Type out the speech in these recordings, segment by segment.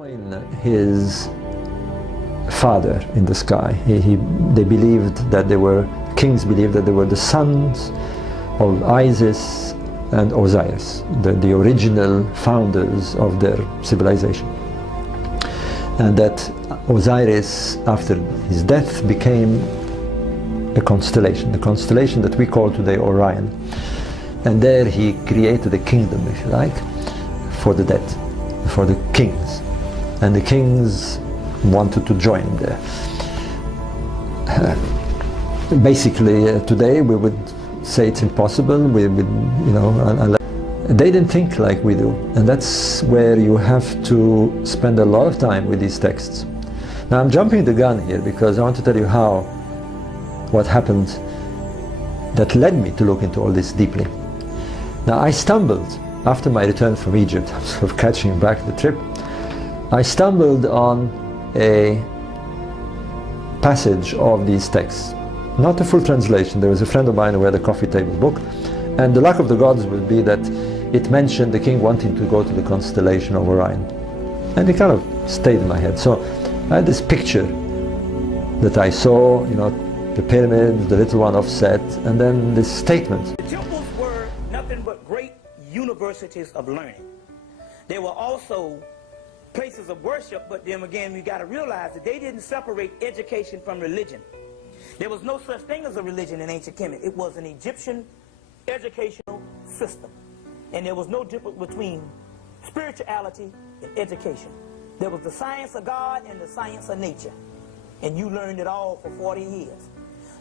join his father in the sky. They believed that they were, kings believed that they were the sons of Isis and Osiris, the original founders of their civilization. And that Osiris, after his death, became a constellation, the constellation that we call today Orion. And there he created a kingdom, if you like, for the dead, for the kings. And the kings wanted to join him there. Basically, today we would say it's impossible. We would, you know, they didn't think like we do, and that's where you have to spend a lot of time with these texts. Now I'm jumping the gun here because I want to tell you what happened that led me to look into all this deeply. Now I stumbled, after my return from Egypt, I'm sort of catching back the trip, I stumbled on a passage of these texts. Not a full translation. There was a friend of mine who had a coffee table book, and the luck of the gods would be that it mentioned the king wanting to go to the constellation of Orion. And it kind of stayed in my head. So I had this picture that I saw, you know, the pyramids, the little one offset, and then this statement. The temples were nothing but great universities of learning. They were also places of worship, but then again, we got to realize that they didn't separate education from religion. There was no such thing as a religion in ancient Kemet. It was an Egyptian educational system. And there was no difference between spirituality and education. There was the science of God and the science of nature. And you learned it all for 40 years.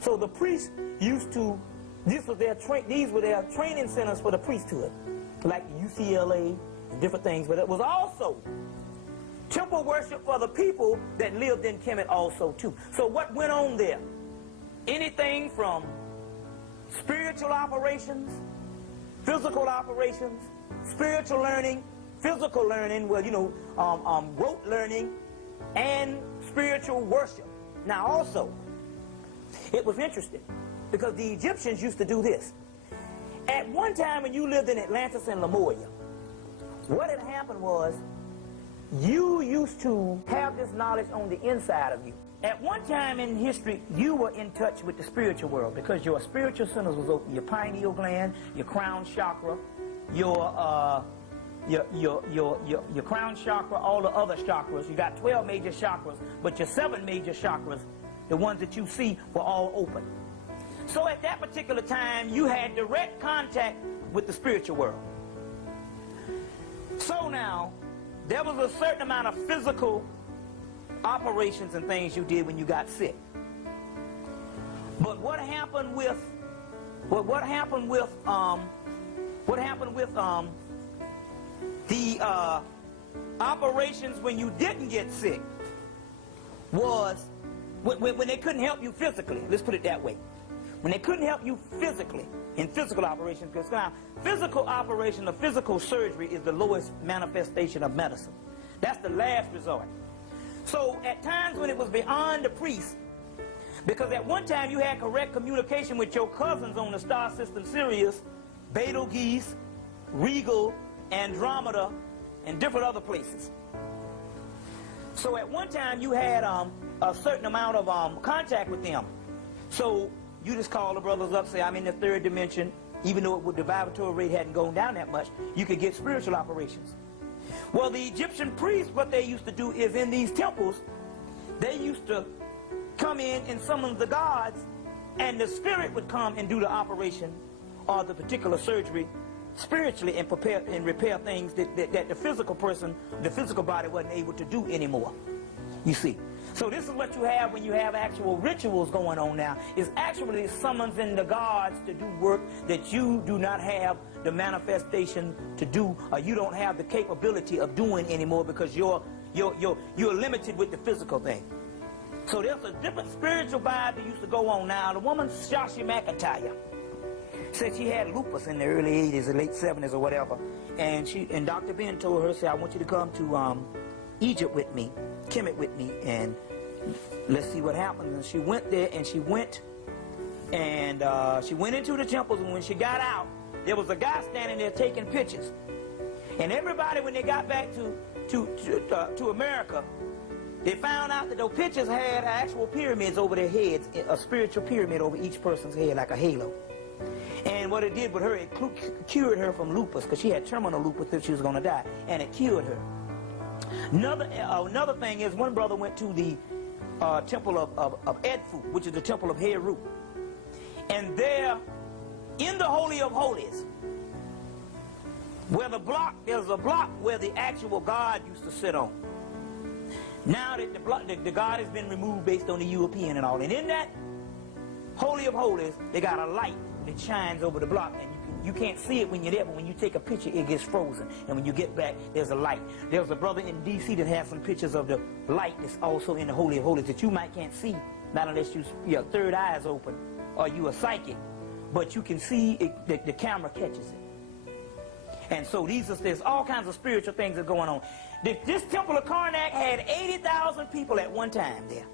So the priests used to, these were their training centers for the priesthood, like UCLA and different things. But it was also temple worship for the people that lived in Kemet also too. So what went on there? Anything from spiritual operations, physical operations, spiritual learning, physical learning, well, you know, rote learning, and spiritual worship. Now also, it was interesting because the Egyptians used to do this. At one time when you lived in Atlantis and Lemuria, what had happened was you used to have this knowledge on the inside of you. At one time in history, you were in touch with the spiritual world because your spiritual centers was open. Your pineal gland, your crown chakra, your crown chakra, all the other chakras. You got 12 major chakras, but your 7 major chakras, the ones that you see, were all open. So at that particular time, you had direct contact with the spiritual world. So now, there was a certain amount of physical operations and things you did when you got sick. But what happened with the operations when you didn't get sick was when they couldn't help you physically. Let's put it that way. When they couldn't help you physically in physical operations, because now physical operation or physical surgery is the lowest manifestation of medicine. That's the last resort. So at times when it was beyond the priest, because at one time you had correct communication with your cousins on the star system Sirius, Betelgeuse, Regal, Andromeda, and different other places. So at one time you had a certain amount of contact with them. So you just call the brothers up, say, I'm in the 3rd dimension. Even though the vibratory rate hadn't gone down that much, you could get spiritual operations. Well, the Egyptian priests, what they used to do is in these temples, they used to come in and summon the gods, and the spirit would come and do the operation or the particular surgery spiritually and prepare and repair things that the physical person, the physical body wasn't able to do anymore. You see. So this is what you have when you have actual rituals going on now. It's actually summoning the gods to do work that you do not have the manifestation to do, or you don't have the capability of doing anymore because you're limited with the physical thing. So there's a different spiritual vibe that used to go on now. The woman, Shashi McIntyre, said she had lupus in the early 80s or late 70s or whatever. And Dr. Ben told her, said, I want you to come to Egypt with me, Kemet with me, and let's see what happens. And she went there, and she went into the temples, and when she got out, there was a guy standing there taking pictures. And everybody, when they got back to to America, they found out that those pictures had actual pyramids over their heads, a spiritual pyramid over each person's head, like a halo. And what it did with her, it cured her from lupus, because she had terminal lupus that she was going to die, and it cured her. Another thing is, one brother went to the temple of Edfu, which is the temple of Heru. And there, in the Holy of Holies, where there's a block where the actual God used to sit on. Now that the God has been removed based on the European and all. And in that Holy of Holies, they got a light that shines over the block, and you can't see it when you're there, but when you take a picture, it gets frozen. And when you get back, there's a light. There's a brother in D.C. that has some pictures of the light that's also in the Holy of Holies that you can't see, not unless your third eye is open or you are psychic. But you can see it, the camera catches it. And so there's all kinds of spiritual things that are going on. This temple of Karnak had 80,000 people at one time there.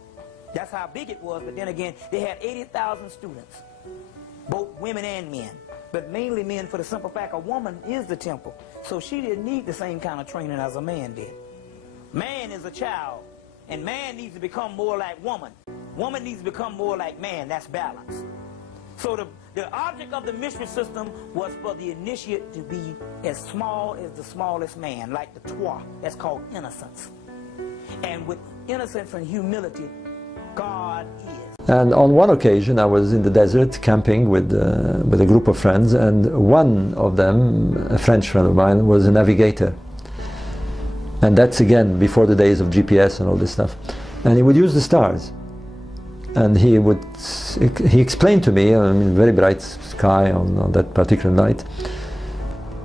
That's how big it was, but then again, they had 80,000 students, both women and men. But mainly men, for the simple fact a woman is the temple. So she didn't need the same kind of training as a man did. Man is a child, and man needs to become more like woman. Woman needs to become more like man. That's balance. So the object of the mystery system was for the initiate to be as small as the smallest man, like the toi. That's called innocence. And with innocence and humility, God is. And on one occasion, I was in the desert camping with a group of friends, and one of them, a French friend of mine, was a navigator. And that's again before the days of GPS and all this stuff. And he would use the stars. And he explained to me, I mean, very bright sky on that particular night.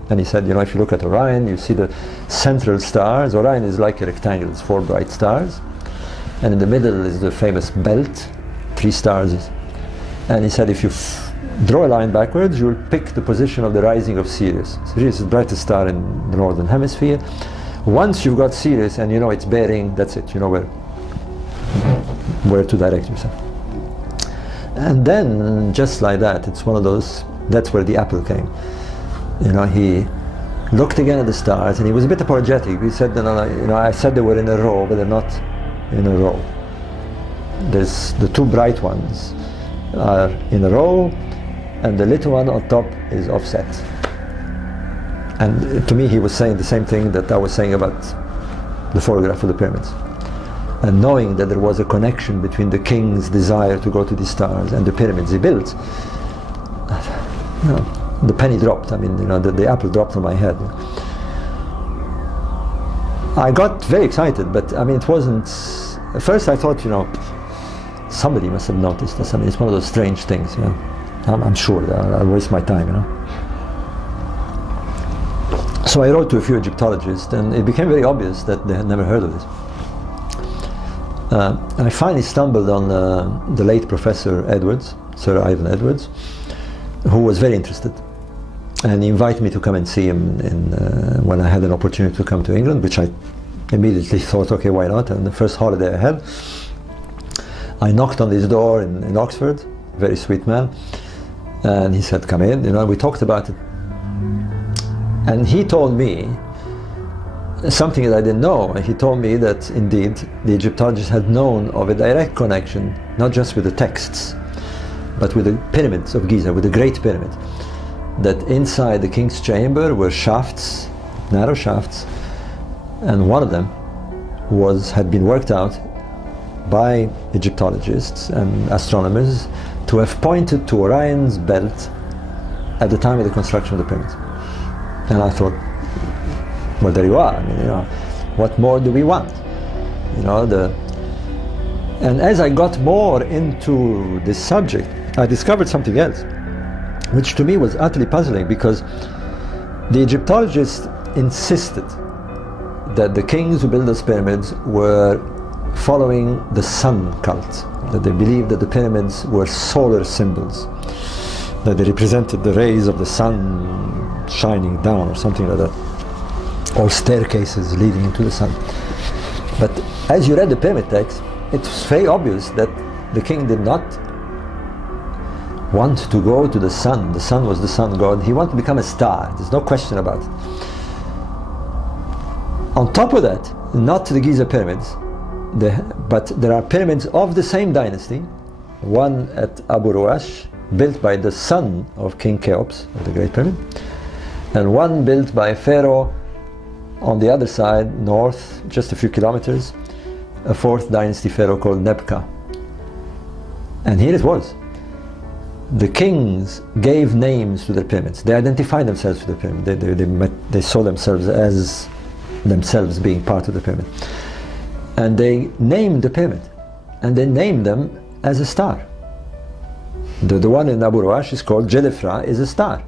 And he said, you know, if you look at Orion, you see the central stars. Orion is like a rectangle, it's 4 bright stars. And in the middle is the famous belt, 3 stars. And he said, if you draw a line backwards, you'll pick the position of the rising of Sirius. Sirius is the brightest star in the northern hemisphere. Once you've got Sirius and you know its bearing, that's it, you know where to direct yourself. And then, just like that, it's one of those, that's where the apple came. You know, he looked again at the stars, and he was a bit apologetic. He said, no, you know, I said they were in a row, but they're not in a row. There's the 2 bright ones are in a row, and the little one on top is offset. And to me, he was saying the same thing that I was saying about the photograph of the pyramids. And knowing that there was a connection between the king's desire to go to the stars and the pyramids he built, you know, the penny dropped. I mean, you know, the apple dropped on my head. I got very excited, but I mean, it wasn't. At first, I thought, you know, somebody must have noticed this. I mean, it's one of those strange things. You know, I'm sure that I'll waste my time. You know. So I wrote to a few Egyptologists, and it became very obvious that they had never heard of this. I finally stumbled on the late Professor Edwards, Sir Ivan Edwards, who was very interested. And he invited me to come and see him when I had an opportunity to come to England, which I immediately thought, okay, why not? And the first holiday I had, I knocked on his door in Oxford, very sweet man, and he said, come in, you know, we talked about it. And he told me something that I didn't know. He told me that indeed the Egyptologists had known of a direct connection, not just with the texts, but with the pyramids of Giza, with the Great Pyramid. That inside the king's chamber were shafts, narrow shafts, and one of them had been worked out by Egyptologists and astronomers to have pointed to Orion's belt at the time of the construction of the pyramids. And I thought, well, there you are. I mean, you know, what more do we want? You know, and as I got more into this subject, I discovered something else, which to me was utterly puzzling, because the Egyptologists insisted that the kings who built those pyramids were following the sun cult, that they believed that the pyramids were solar symbols, that they represented the rays of the sun shining down or something like that, or staircases leading into the sun. But as you read the pyramid text, it was very obvious that the king did not want to go to the sun. The sun was the sun god. He wanted to become a star. There's no question about it. On top of that, not the Giza pyramids, but there are pyramids of the same dynasty, one at Abu Ruwash, built by the son of King Cheops of the Great Pyramid, and one built by Pharaoh on the other side, north, just a few kilometers, a fourth dynasty pharaoh called Nebka. And here it was. The kings gave names to their pyramids. They identified themselves with the pyramid. They saw themselves as themselves being part of the pyramid. And they named the pyramid. And they named them as a star. The one in Abu Ruwash is called Jedefra, is a star.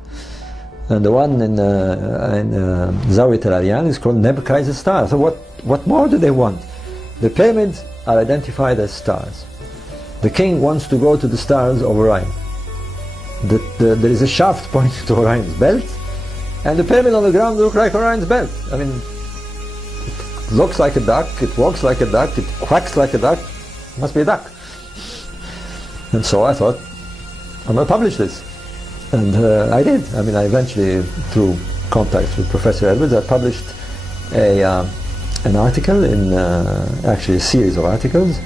And the one in Zawit al-Aryan is called Nebka, is a star. So what more do they want? The pyramids are identified as stars. The king wants to go to the stars of Orion. There is a shaft pointing to Orion's belt, and the pyramid on the ground looks like Orion's belt. I mean, it looks like a duck, it walks like a duck, it quacks like a duck. It must be a duck. And so I thought, I'm going to publish this. And I did. I mean, I eventually, through contacts with Professor Edwards, I published an article, actually a series of articles,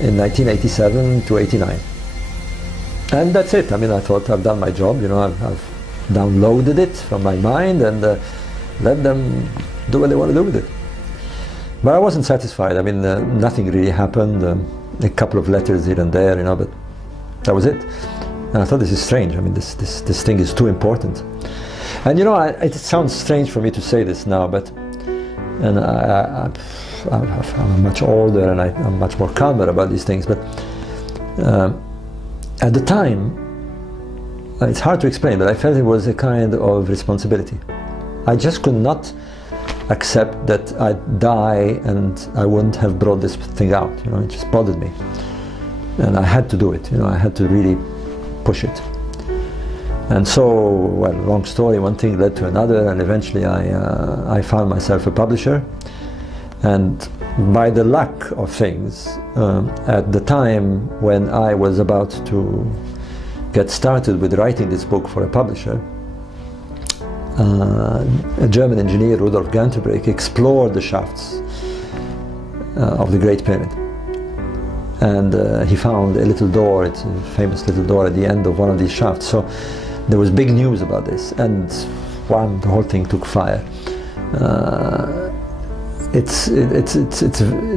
in 1987 to 89. And that's it. I mean, I thought I've done my job, you know, I've downloaded it from my mind and let them do what they want to do with it. But I wasn't satisfied. I mean, nothing really happened. A couple of letters here and there, you know, but that was it. And I thought, this is strange. I mean, this thing is too important. And you know, it sounds strange for me to say this now, but and I'm much older and I'm much more calmer about these things, but at the time, it's hard to explain, but I felt it was a kind of responsibility. I just could not accept that I'd die and I wouldn't have brought this thing out. You know, it just bothered me. And I had to do it, you know, I had to really push it. And so, well, long story, one thing led to another, and eventually I found myself a publisher. And by the luck of things, at the time when I was about to get started with writing this book for a publisher, a German engineer, Rudolf Ganterbrink, explored the shafts of the Great Pyramid. And he found a little door, it's a famous little door at the end of one of these shafts. So there was big news about this, and the whole thing took fire.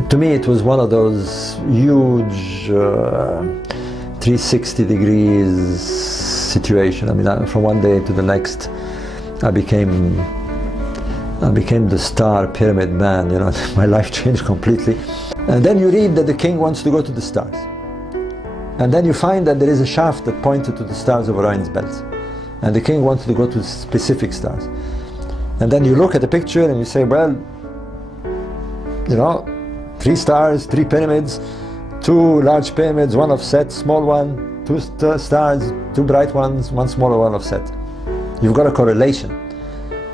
To me, it was one of those huge 360 degrees situation. I mean, from one day to the next, I became the star pyramid man, you know. My life changed completely. And then you read that the king wants to go to the stars. And then you find that there is a shaft that pointed to the stars of Orion's belt. And the king wanted to go to specific stars. And then you look at the picture and you say, well, you know, 3 stars, 3 pyramids, 2 large pyramids, 1 offset, small one, 2 stars, 2 bright ones, 1 smaller one offset. You've got a correlation.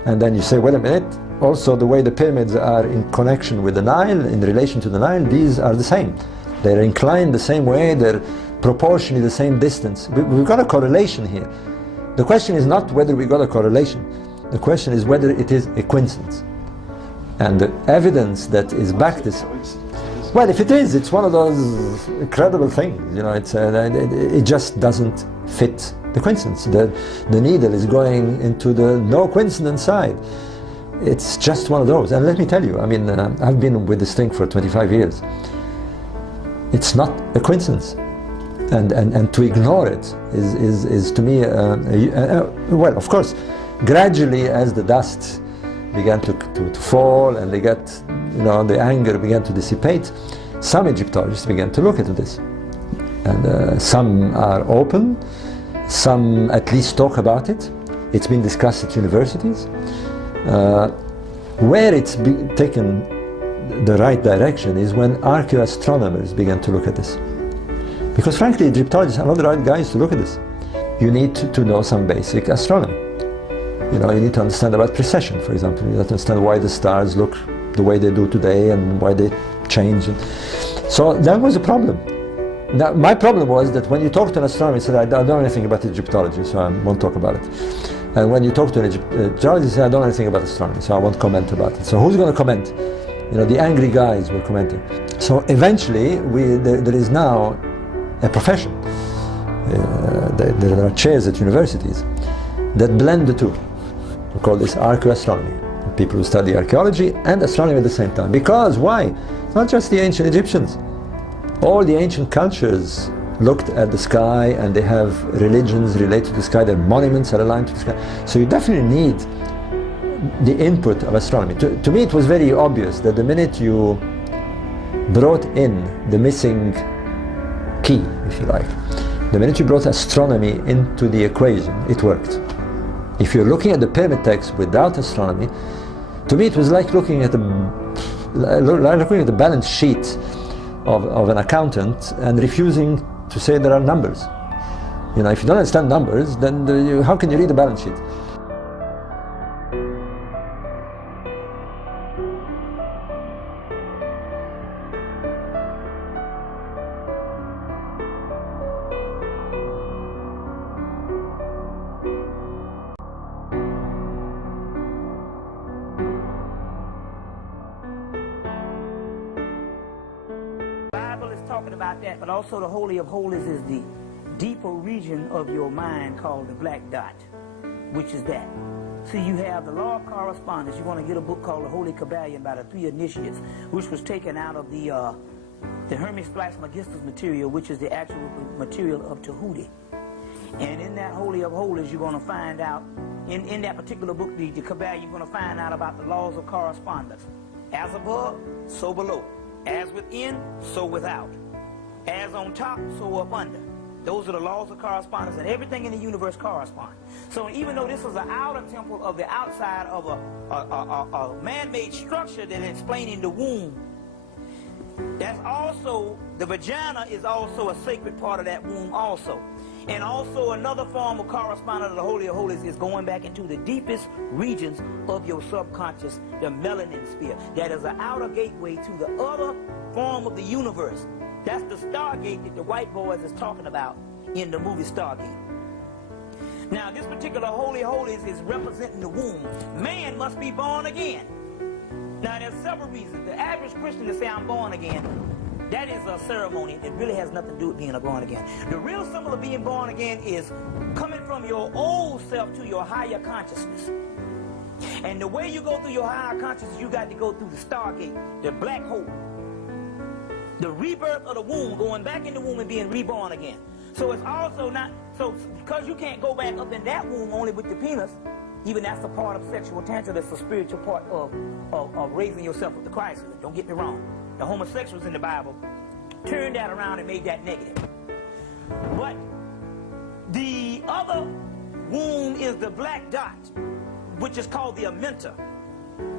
And then you say, wait a minute, also the way the pyramids are in connection with the Nile, in relation to the Nile, these are the same. They're inclined the same way, they're proportionally the same distance. We've got a correlation here. The question is not whether we got a correlation. The question is whether it is a coincidence. And the evidence that is backed is, well, if it is, it's one of those incredible things. You know, it just doesn't fit the coincidence. The needle is going into the no coincidence side. It's just one of those. And let me tell you, I mean, I've been with this thing for 25 years. It's not a coincidence. And to ignore it is to me, well, of course, gradually as the dust began to fall and the anger began to dissipate, some Egyptologists began to look into this. And some are open, some at least talk about it. It's been discussed at universities. Where it's taken the right direction is when archaeoastronomers began to look at this. Because frankly, Egyptologists are not the right guys to look at this. You need to know some basic astronomy. You know, you need to understand about precession, for example. You need to understand why the stars look the way they do today and why they change. So that was a problem. Now, my problem was that when you talk to an astronomer, he said, I don't know anything about Egyptology, so I won't talk about it. And when you talk to an Egyptologist, they say, I don't know anything about astronomy, so I won't comment about it. So who's going to comment? You know, the angry guys were commenting. So eventually, there is now a profession. There are chairs at universities that blend the two. We call this archaeoastronomy. People who study archaeology and astronomy at the same time. Because, why? It's not just the ancient Egyptians. All the ancient cultures looked at the sky, and they have religions related to the sky. Their monuments are aligned to the sky. So you definitely need the input of astronomy. To me, it was very obvious that the minute you brought in the missing key, if you like, the minute you brought astronomy into the equation, it worked. If you're looking at the pyramid text without astronomy, to me it was like looking at the balance sheet of an accountant and refusing to say there are numbers. You know, if you don't understand numbers, then how can you read the balance sheet? Talking about that, but also the Holy of Holies is the deeper region of your mind called the black dot, which is that. So you have the law of correspondence. You want to get a book called the Holy Kabbalion by the 3 initiates, which was taken out of the Hermes Trismegistus material, which is the actual material of Tahuti. And in that Holy of Holies, you're going to find out, in that particular book, the Kabbalion, you're going to find out about the laws of correspondence. As above, so below. As within, so without. As on top, so up under. Those are the laws of correspondence, and everything in the universe corresponds. So even though this is an outer temple of the outside of a man-made structure that is explaining the womb, that's also, the vagina is also a sacred part of that womb also. And also another form of correspondence of the Holy of Holies is going back into the deepest regions of your subconscious, the melanin sphere. That is an outer gateway to the other form of the universe. That's the Stargate that the white boys is talking about in the movie Stargate. Now, this particular Holy of Holies is representing the womb. Man must be born again. Now, there's several reasons. The average Christian to say, I'm born again, that is a ceremony that really has nothing to do with being born again. The real symbol of being born again is coming from your old self to your higher consciousness. And the way you go through your higher consciousness, you got to go through the Stargate, the black hole. The rebirth of the womb, going back in the womb and being reborn again. So it's also not, so because you can't go back up in that womb only with the penis, even that's a part of sexual tantra, that's a spiritual part of raising yourself up to Christ. Don't get me wrong. The homosexuals in the Bible turned that around and made that negative. But the other womb is the black dot, which is called the Amenta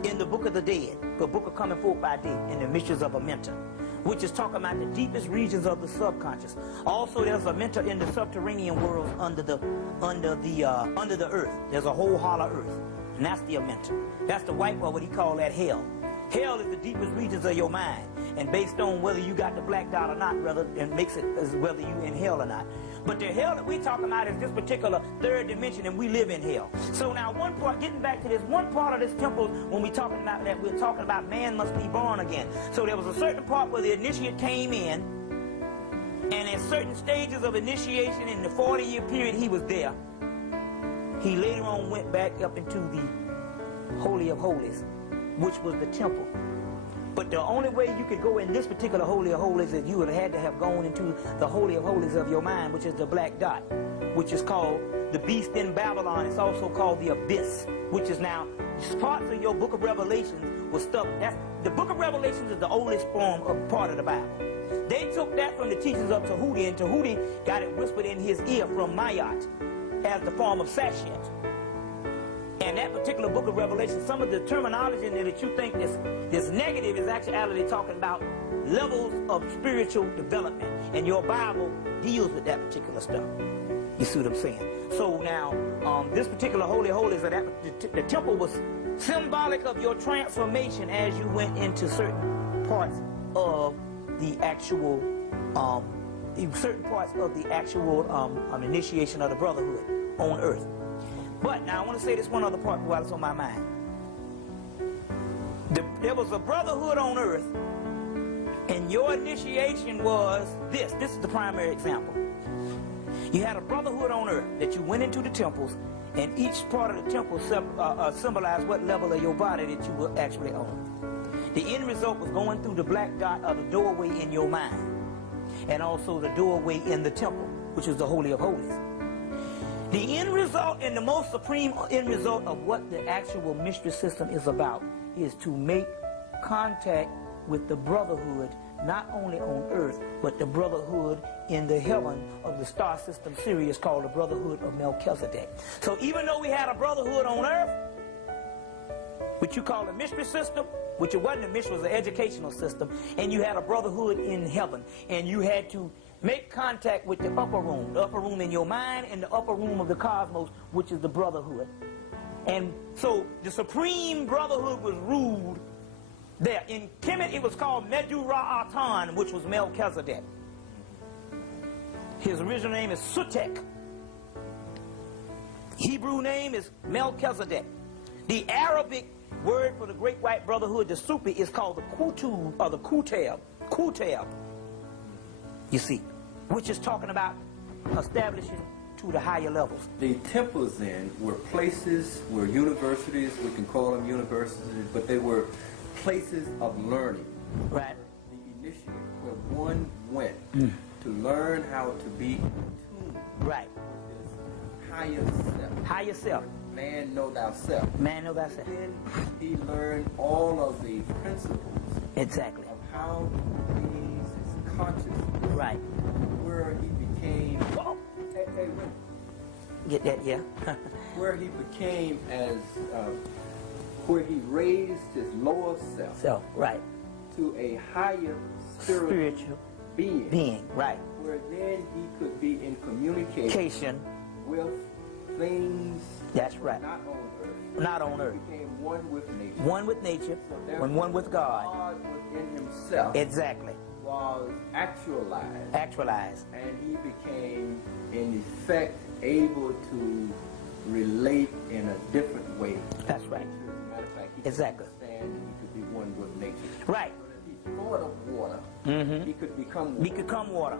in the Book of the Dead, the Book of Coming Forth by Day, and the Mysteries of Amenta, which is talking about the deepest regions of the subconscious. Also, there's Amenta in the subterranean worlds under the earth. There's a whole hollow earth, and that's the Amenta. That's the white boy, what he call that hell. Hell is the deepest regions of your mind, and based on whether you got the black dot or not, rather, it makes it as whether you in hell or not. But the hell that we talking about is this particular third dimension, and we live in hell. So now, one part, getting back to this, one part of this temple, when we talking about that, we're talking about man must be born again. So there was a certain part where the initiate came in, and at certain stages of initiation in the 40-year period he was there, he later on went back up into the Holy of Holies, which was the temple. But the only way you could go in this particular Holy of Holies is you would have had to have gone into the Holy of Holies of your mind, which is the black dot, which is called the beast in Babylon. It's also called the abyss, which is now parts of your Book of Revelations was stuff. That's, the Book of Revelations is the oldest form of part of the Bible. They took that from the teachings of Tahuti, and Tahuti got it whispered in his ear from Mayat as the form of Sashet. And that particular Book of Revelation, some of the terminology in there that you think is negative is actually talking about levels of spiritual development. And your Bible deals with that particular stuff. You see what I'm saying? So now, this particular Holy Holies, the temple was symbolic of your transformation as you went into certain parts of the actual, initiation of the brotherhood on earth. But now I want to say this one other part while it's on my mind. There was a brotherhood on earth, and your initiation was this. This is the primary example. You had a brotherhood on earth that you went into the temples, and each part of the temple symbolized what level of your body that you were actually on. The end result was going through the black dot of the doorway in your mind, and also the doorway in the temple, which is the Holy of Holies. The end result and the most supreme end result of what the actual mystery system is about is to make contact with the brotherhood, not only on earth, but the brotherhood in the heaven of the star system Sirius, called the brotherhood of Melchizedek. So even though we had a brotherhood on earth, which you call the mystery system, which it wasn't a mystery, it was an educational system, and you had a brotherhood in heaven, and you had to make contact with the upper room in your mind, and the upper room of the cosmos, which is the brotherhood. And so the supreme brotherhood was ruled there. In Kemet, it was called Medu-Ra-Atan, which was Melchizedek. His original name is Sutek. Hebrew name is Melchizedek. The Arabic word for the Great White Brotherhood, the Sufi, is called the Kutub, or the Kutab. Kutab, you see, which is talking about establishing to the higher levels. The temples then were places, were universities, we can call them universities, but they were places of learning. Right. The initiate, where one went to learn how to be in tune. Right. With his higher self. Higher self. Man know thyself. Man know thyself. Then he learned all of the principles. Exactly. Of how to raise his consciousness. Right. Where he became. Whoa. Hey, wait. Get that, yeah. Where he became as, where he raised his lower self. So, right. To a higher spiritual being. Right. Where then he could be in communication with things. That's right. Not on earth. Not on earth. He became one with nature. One with nature, So and one with God. God within himself. Exactly. Was actualized. Actualized. And he became, in effect, able to relate in a different way. That's right. As a matter of fact, he exactly. could understand and he could be one with nature. Right. So that he thought of water, he could become water. He could become water.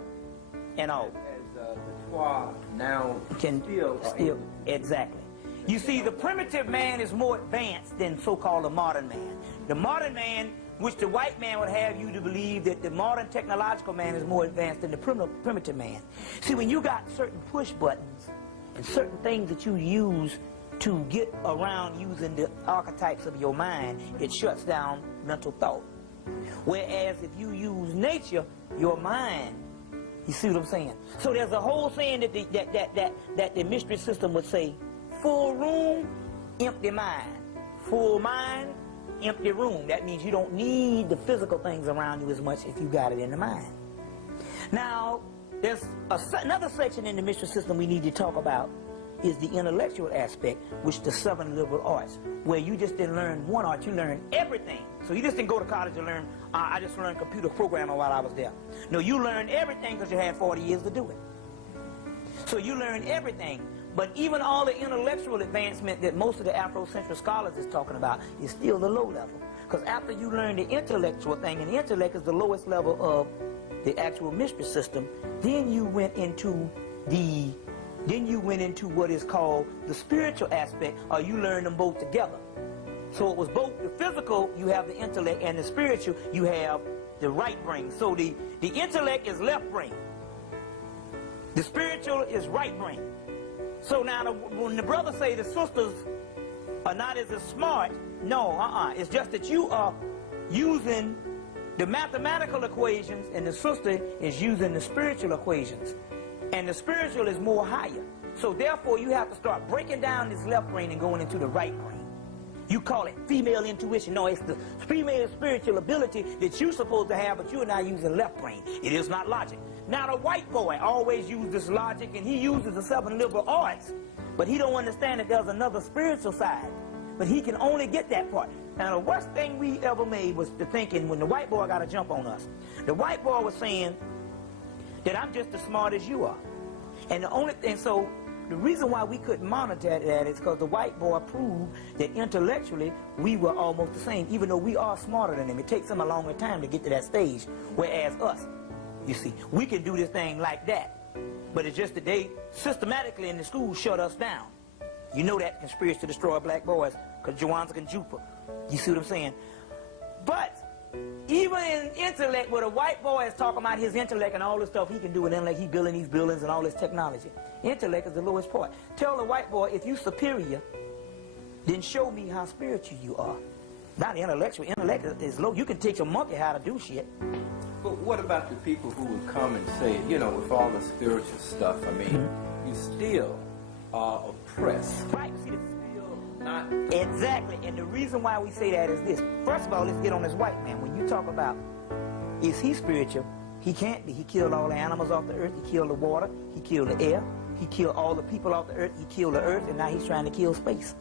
And all. As the Twa now can still exactly. You see, the primitive man is more advanced than so-called the modern man. The modern man, which the white man would have you to believe that the modern technological man is more advanced than the primitive man. See, when you got certain push buttons and certain things that you use to get around using the archetypes of your mind, it shuts down mental thought. Whereas if you use nature, your mind, you see what I'm saying? So there's a whole saying that the mystery system would say, full room, empty mind. Full mind, empty room. That means you don't need the physical things around you as much if you got it in the mind. Now, there's another section in the mystery system we need to talk about is the intellectual aspect, which the 7 liberal arts, where you just didn't learn one art, you learned everything. So you just didn't go to college and learn, I just learned computer programming while I was there. No, you learned everything because you had 40 years to do it. So you learned everything. But even all the intellectual advancement that most of the Afrocentric scholars is talking about is still the low level. Because after you learn the intellectual thing, and the intellect is the lowest level of the actual mystery system, then you went into what is called the spiritual aspect, or you learn them both together. So it was both the physical, you have the intellect, and the spiritual, you have the right brain. So the intellect is left brain. The spiritual is right brain. So now when the brothers say the sisters are not as smart, no, it's just that you are using the mathematical equations and the sister is using the spiritual equations. And the spiritual is more higher. So therefore you have to start breaking down this left brain and going into the right brain. You call it female intuition. No, it's the female spiritual ability that you're supposed to have, but you're not using left brain. It is not logic. Now the white boy always uses this logic, and he uses the 7 liberal arts, but he don't understand that there's another spiritual side. But he can only get that part. Now the worst thing we ever made was the thinking when the white boy got a jump on us. The white boy was saying that I'm just as smart as you are. And so the reason why we couldn't monitor that is because the white boy proved that intellectually we were almost the same, even though we are smarter than them. It takes them a longer time to get to that stage, whereas us, you see, we can do this thing like that. But it's just that they systematically in the school shut us down. You know that conspiracy to destroy black boys, because Joanza and Jupa. You see what I'm saying? But even in intellect, where the white boy is talking about his intellect and all the stuff he can do, and then like he building these buildings and all this technology. Intellect is the lowest part. Tell the white boy, if you superior, then show me how spiritual you are. Not intellectual. Intellect is low. You can teach a monkey how to do shit. But what about the people who would come and say, you know, with all the spiritual stuff, I mean, you still are oppressed. Right. See, the Not exactly, and the reason why we say that is this. First of all, let's get on this white man. When you talk about, is he spiritual? He can't be. He killed all the animals off the earth. He killed the water. He killed the air. He killed all the people off the earth. He killed the earth, and now he's trying to kill space.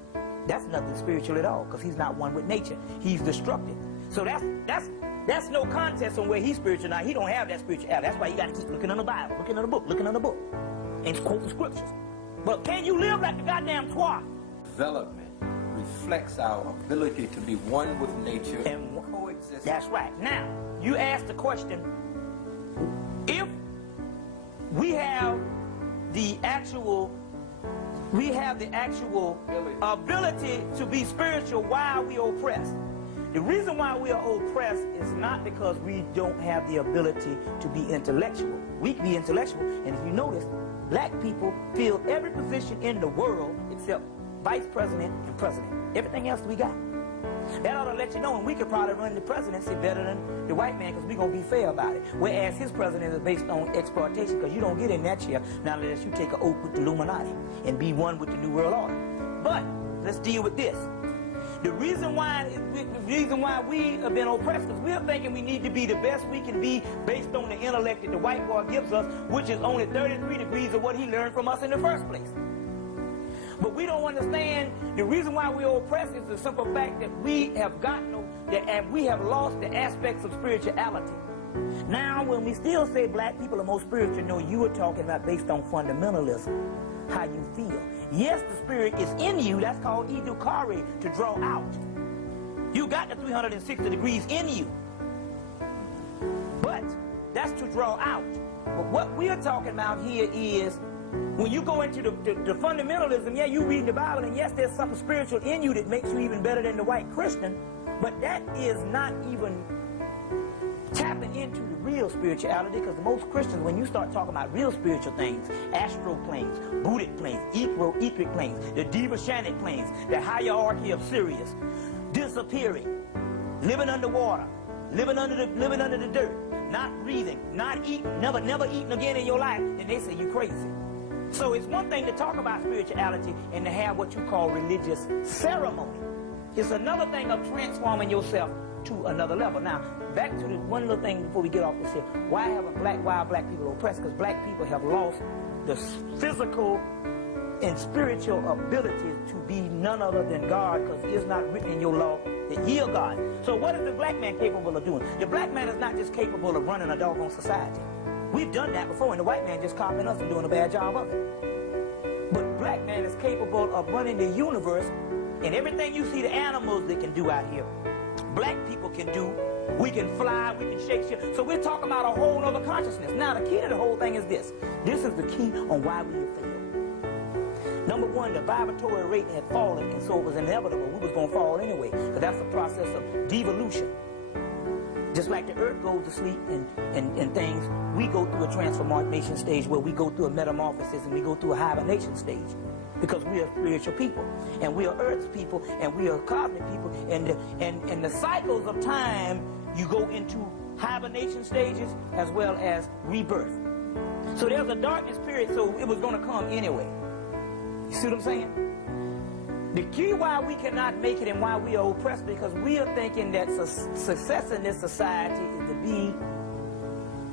That's nothing spiritual at all, because he's not one with nature. He's destructive. So that's no contest on where he's spiritual. Now, he don't have that spirituality. That's why you got to keep looking in the Bible, looking in the book, looking in the book, and quoting scriptures. But can you live like the goddamn twat? development reflects our ability to be one with nature and coexist. That's right. Now, you asked the question, if we have the actual ability to be spiritual, why are we oppressed? The reason why we are oppressed is not because we don't have the ability to be intellectual. We can be intellectual, and if you notice, black people fill every position in the world except vice president and president. Everything else we got. That ought to let you know, and we could probably run the presidency better than the white man, because we're going to be fair about it. Whereas his president is based on exploitation, because you don't get in that chair now unless you take an oath with the Illuminati and be one with the New World Order. But let's deal with this. The reason why we have been oppressed is we're thinking we need to be the best we can be based on the intellect that the white boy gives us, which is only 33 degrees of what he learned from us in the first place. But we don't understand the reason why we're oppressed is the simple fact that we have we have lost the aspects of spirituality. Now, when we still say black people are more spiritual, no, you were talking about based on fundamentalism, how you feel. Yes, the spirit is in you. That's called edukare, to draw out. You got the 360 degrees in you. But that's to draw out. But what we're talking about here is when you go into the fundamentalism, yeah, you read the Bible, and yes, there's something spiritual in you that makes you even better than the white Christian, but that is not even tapping into the real spirituality, because most Christians, when you start talking about real spiritual things, astral planes, Buddhic planes, etheric planes, the Devashanic planes, the hierarchy of Sirius, disappearing, living underwater, living under the dirt, not breathing, not eating, never eating again in your life, and they say you're crazy. So it's one thing to talk about spirituality and to have what you call religious ceremony. It's another thing of transforming yourself to another level. Now, back to the one little thing before we get off this here. Why are black people oppressed? Because black people have lost the physical and spiritual ability to be none other than God, because it's not written in your law that ye are God. So what is the black man capable of doing? The black man is not just capable of running a doggone society. We've done that before, and the white man just copying us and doing a bad job of it. But black man is capable of running the universe, and everything you see the animals that can do out here, black people can do. We can fly, we can shake shit. So we're talking about a whole other consciousness. Now, the key to the whole thing is this. This is the key on why we have failed. Number one, the vibratory rate had fallen, and so it was inevitable. We was going to fall anyway, because that's a process of devolution. Just like the earth goes to sleep and things, we go through a transformation stage where we go through a metamorphosis and we go through a hibernation stage. Because we are spiritual people, and we are earth's people, and we are cosmic people, and the cycles of time, you go into hibernation stages as well as rebirth. So there's a darkness period, so it was going to come anyway. You see what I'm saying? The key why we cannot make it and why we are oppressed, because we are thinking that success in this society is to be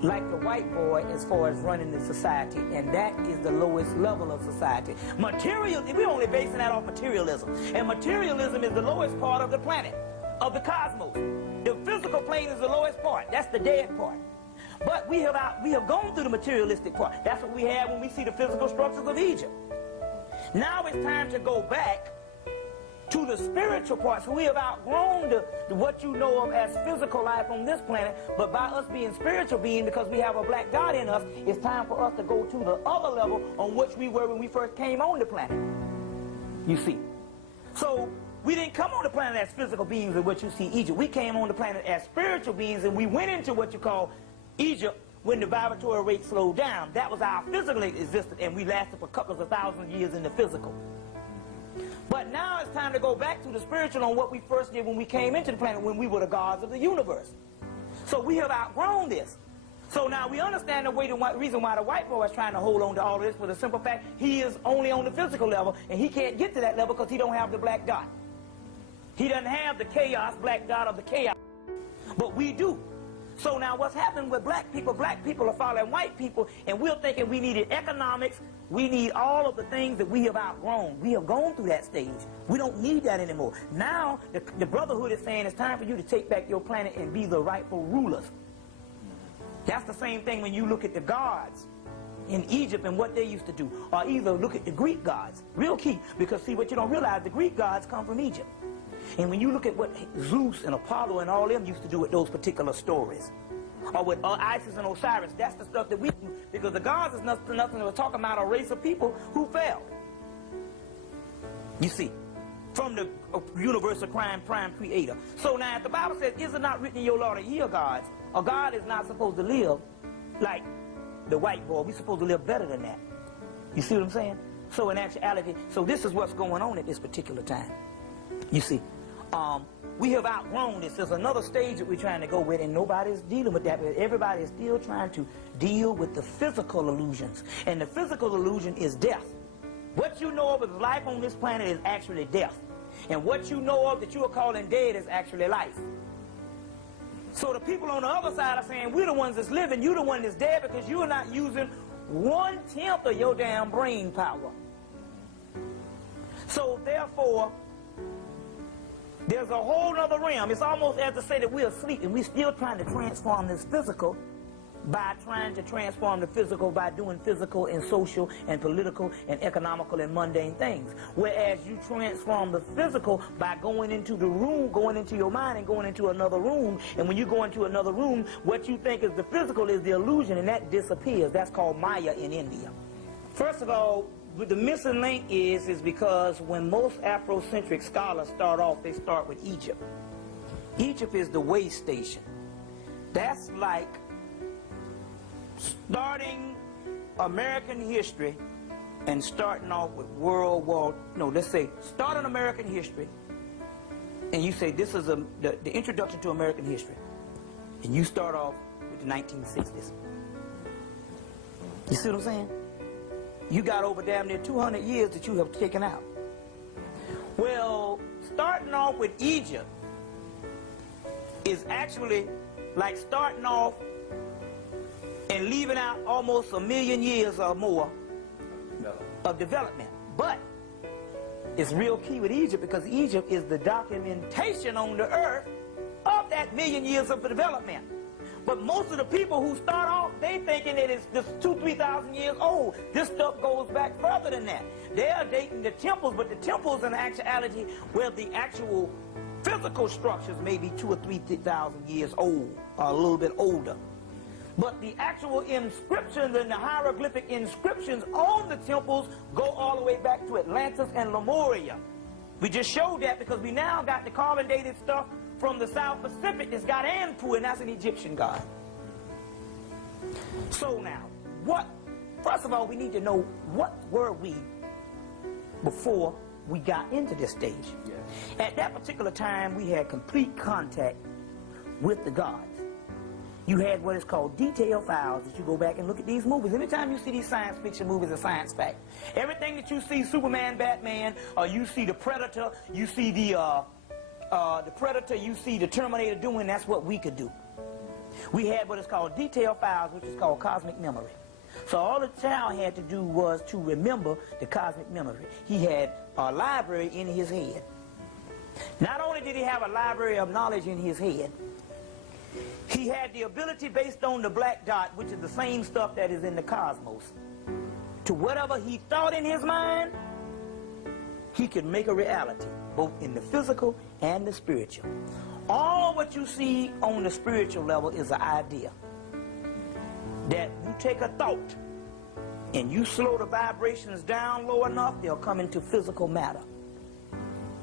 like the white boy as far as running the society, and that is the lowest level of society. We're only basing that off materialism, and materialism is the lowest part of the planet, of the cosmos. The physical plane is the lowest part. That's the dead part. But we have gone through the materialistic part. That's what we have when we see the physical structures of Egypt. Now it's time to go back to the spiritual part. So we have outgrown what you know of as physical life on this planet, but by us being spiritual beings, because we have a black God in us, it's time for us to go to the other level on which we were when we first came on the planet. You see. So we didn't come on the planet as physical beings in what you see Egypt. We came on the planet as spiritual beings, and we went into what you call Egypt when the vibratory rate slowed down. That was our physical existence, and we lasted for a couple of thousand years in the physical. But now it's time to go back to the spiritual on what we first did when we came into the planet, when we were the gods of the universe. So we have outgrown this. So now we understand the reason why the white boy is trying to hold on to all of this, for the simple fact he is only on the physical level, and he can't get to that level because he don't have the black God. He doesn't have the chaos, black God of the chaos. But we do. So now what's happening with black people are following white people, and we're thinking we needed economics, we need all of the things that we have outgrown. We have gone through that stage. We don't need that anymore. Now the brotherhood is saying it's time for you to take back your planet and be the rightful rulers. That's the same thing when you look at the gods in Egypt and what they used to do, or either look at the Greek gods. Real key, because see, what you don't realize, the Greek gods come from Egypt. And when you look at what Zeus and Apollo and all them used to do with those particular stories, or with Isis and Osiris, that's the stuff that we do, because the gods is nothing we're talking about a race of people who failed. You see, from the universal prime creator. So now if the Bible says, is it not written in your law that ye are gods, a God is not supposed to live like the white boy. We're supposed to live better than that. You see what I'm saying? So in actuality, so this is what's going on at this particular time. You see, we have outgrown this. There's another stage that we're trying to go with, and nobody's dealing with that. Everybody is still trying to deal with the physical illusions. And the physical illusion is death. What you know of as life on this planet is actually death. And what you know of that you are calling dead is actually life. So the people on the other side are saying, we're the ones that's living, you're the one that's dead, because you're not using 1/10 of your damn brain power. So therefore, there's a whole other realm. It's almost as to say that we're asleep, and we're still trying to transform this physical by trying to transform the physical by doing physical and social and political and economical and mundane things. Whereas you transform the physical by going into the room, going into your mind and going into another room. And when you go into another room, what you think is the physical is the illusion, and that disappears. That's called Maya in India. First of all, the missing link is because when most Afrocentric scholars start off, they start with Egypt. Egypt is the way station. That's like starting American history and starting off with let's say starting American history, and you say this is the introduction to American history, and you start off with the 1960s. You see what I'm saying? You got over damn near 200 years that you have taken out. Well, starting off with Egypt is actually like starting off and leaving out almost 1 million years or more of development. But it's real key with Egypt, because Egypt is the documentation on the earth of that 1 million years of development. But most of the people who start off, they thinking that it's just 2,000-3,000 years old. This stuff goes back further than that. They are dating the temples, but the temples in actuality, where the actual physical structures may be 2,000 or 3,000 years old, or a little bit older. But the actual inscriptions and the hieroglyphic inscriptions on the temples go all the way back to Atlantis and Lemuria. We just showed that because we now got the carbon dated stuff from the South Pacific that's got Anpu, and that's an Egyptian god. So now, first of all, we need to know what were we before we got into this stage. Yes. At that particular time, we had complete contact with the gods. You had what is called detailed files that you go back and look at these movies. Anytime you see these science fiction movies, it's science fact. Everything that you see, Superman, Batman, or you see the Predator, you see the Predator, you see the Terminator doing, that's what we could do. We had what is called detailed files, which is called cosmic memory. So all the child had to do was to remember the cosmic memory. He had a library in his head. Not only did he have a library of knowledge in his head, he had the ability, based on the black dot, which is the same stuff that is in the cosmos, to whatever he thought in his mind, he can make a reality, both in the physical and the spiritual. All what you see on the spiritual level is an idea. That you take a thought and you slow the vibrations down low enough, they'll come into physical matter.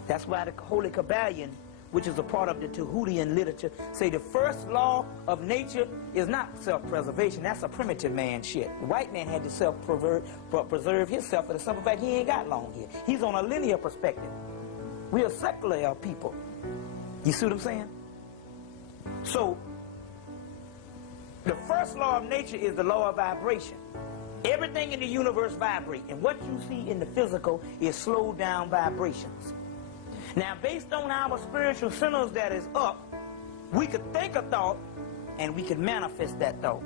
That's why the Holy Kabbalion, which is a part of the Tehutian literature, say the first law of nature is not self-preservation. That's a primitive man shit. The white man had to self-preserve himself for the simple fact he ain't got long here. He's on a linear perspective. We are secular people. You see what I'm saying? So, the first law of nature is the law of vibration. Everything in the universe vibrates, and what you see in the physical is slowed down vibrations. Now, based on our spiritual centers that is up, we could think a thought, and we could manifest that thought.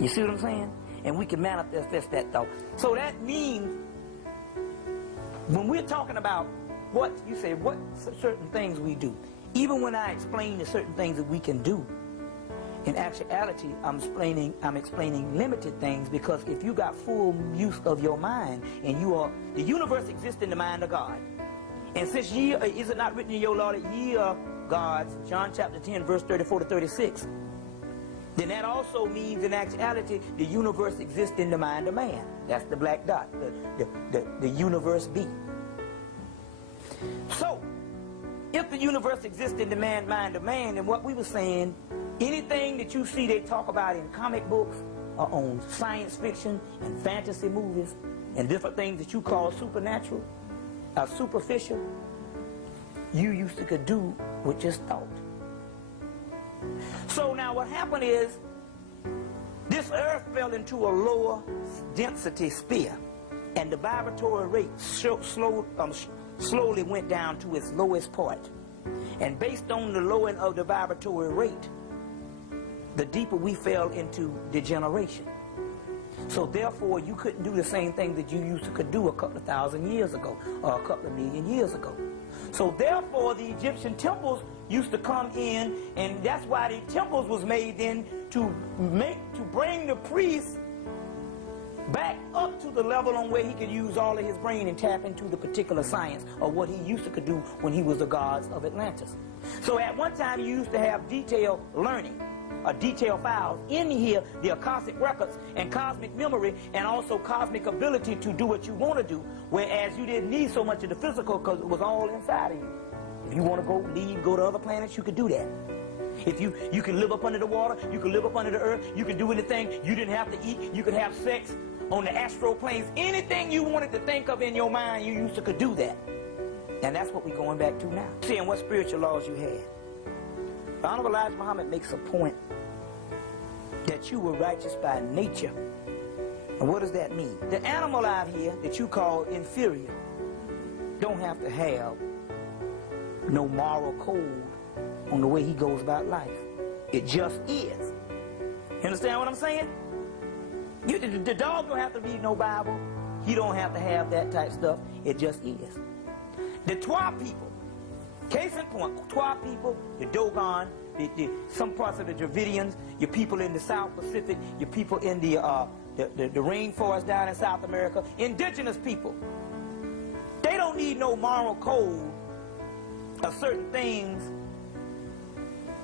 You see what I'm saying? And we can manifest that thought. So that means, when we're talking about what, you say, what certain things we do, even when I explain the certain things that we can do, in actuality, I'm explaining limited things, because if you got full use of your mind, and the universe exists in the mind of God. And since ye, is it not written in your law that ye are gods, John chapter 10, verse 34 to 36, then that also means in actuality the universe exists in the mind of man. That's the black dot, the universe be. So, if the universe exists in the mind of man, then what we were saying, anything that you see they talk about in comic books or on science fiction and fantasy movies and different things that you call supernatural, superficial, you used to could do with just thought. So now what happened is, this earth fell into a lower density sphere, and the vibratory rate slowly went down to its lowest part. And based on the lowering of the vibratory rate, the deeper we fell into degeneration. So therefore, you couldn't do the same thing that you used to could do a couple of thousand years ago, or a couple of million years ago. So therefore, the Egyptian temples used to come in, and that's why the temples was made then to bring the priest back up to the level on where he could use all of his brain and tap into the particular science of what he used to could do when he was the gods of Atlantis. So at one time, you used to have detailed learning, detailed files in here, the Akashic records and cosmic memory, and also cosmic ability to do what you want to do, whereas you didn't need so much of the physical because it was all inside of you. If you want to go to other planets, you could do that. If you can live up under the water, you can live up under the earth, you can do anything, you didn't have to eat, you could have sex on the astral planes, anything you wanted to think of in your mind, you used to could do that. And that's what we're going back to now. Seeing what spiritual laws you had. Honorable Elijah Muhammad makes a point that you were righteous by nature. And what does that mean? The animal out here that you call inferior don't have to have no moral code on the way he goes about life. It just is. You understand what I'm saying? The dog don't have to read no Bible. He don't have to have that type of stuff. It just is. The Twa people, case in point, Twa people, the Dogon, some parts of the Dravidians, your people in the South Pacific, your people in the rainforest down in South America, indigenous people, they don't need no moral code of certain things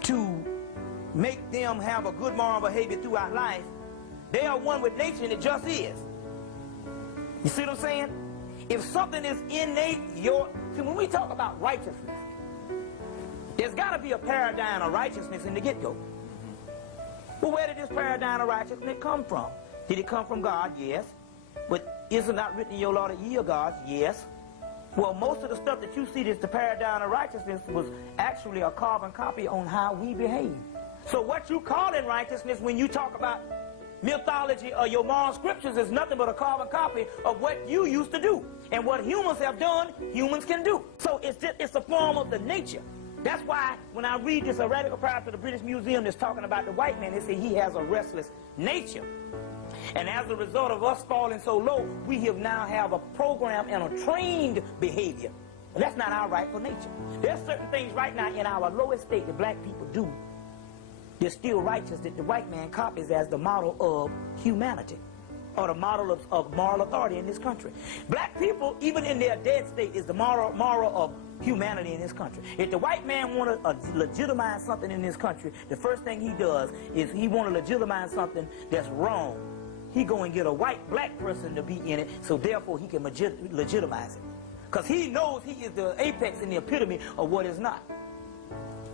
to make them have a good moral behavior throughout life. They are one with nature, and it just is. You see what I'm saying? If something is innate, see, when we talk about righteousness, there's got to be a paradigm of righteousness in the get-go. Well, where did this paradigm of righteousness come from? Did it come from God? Yes. But is it not written in your law that ye are gods? Yes. Well, most of the stuff that you see that's the paradigm of righteousness was actually a carbon copy on how we behave. So what you call in righteousness when you talk about mythology or your moral scriptures is nothing but a carbon copy of what you used to do. And what humans have done, humans can do. So it's a form of the nature. That's why when I read this heretical prior to the British Museum that's talking about the white man, they say he has a restless nature. And as a result of us falling so low, we now have a program and a trained behavior. And that's not our rightful nature. There's certain things right now in our lowest state that black people do. They're still righteous that the white man copies as the model of humanity. are the model of moral authority in this country. Black people, even in their dead state, is the moral of humanity in this country. If the white man want to legitimize something in this country, the first thing he does is he want to legitimize something that's wrong. He go and get a white black person to be in it, so therefore he can legitimize it. Because he knows he is the apex and the epitome of what is not.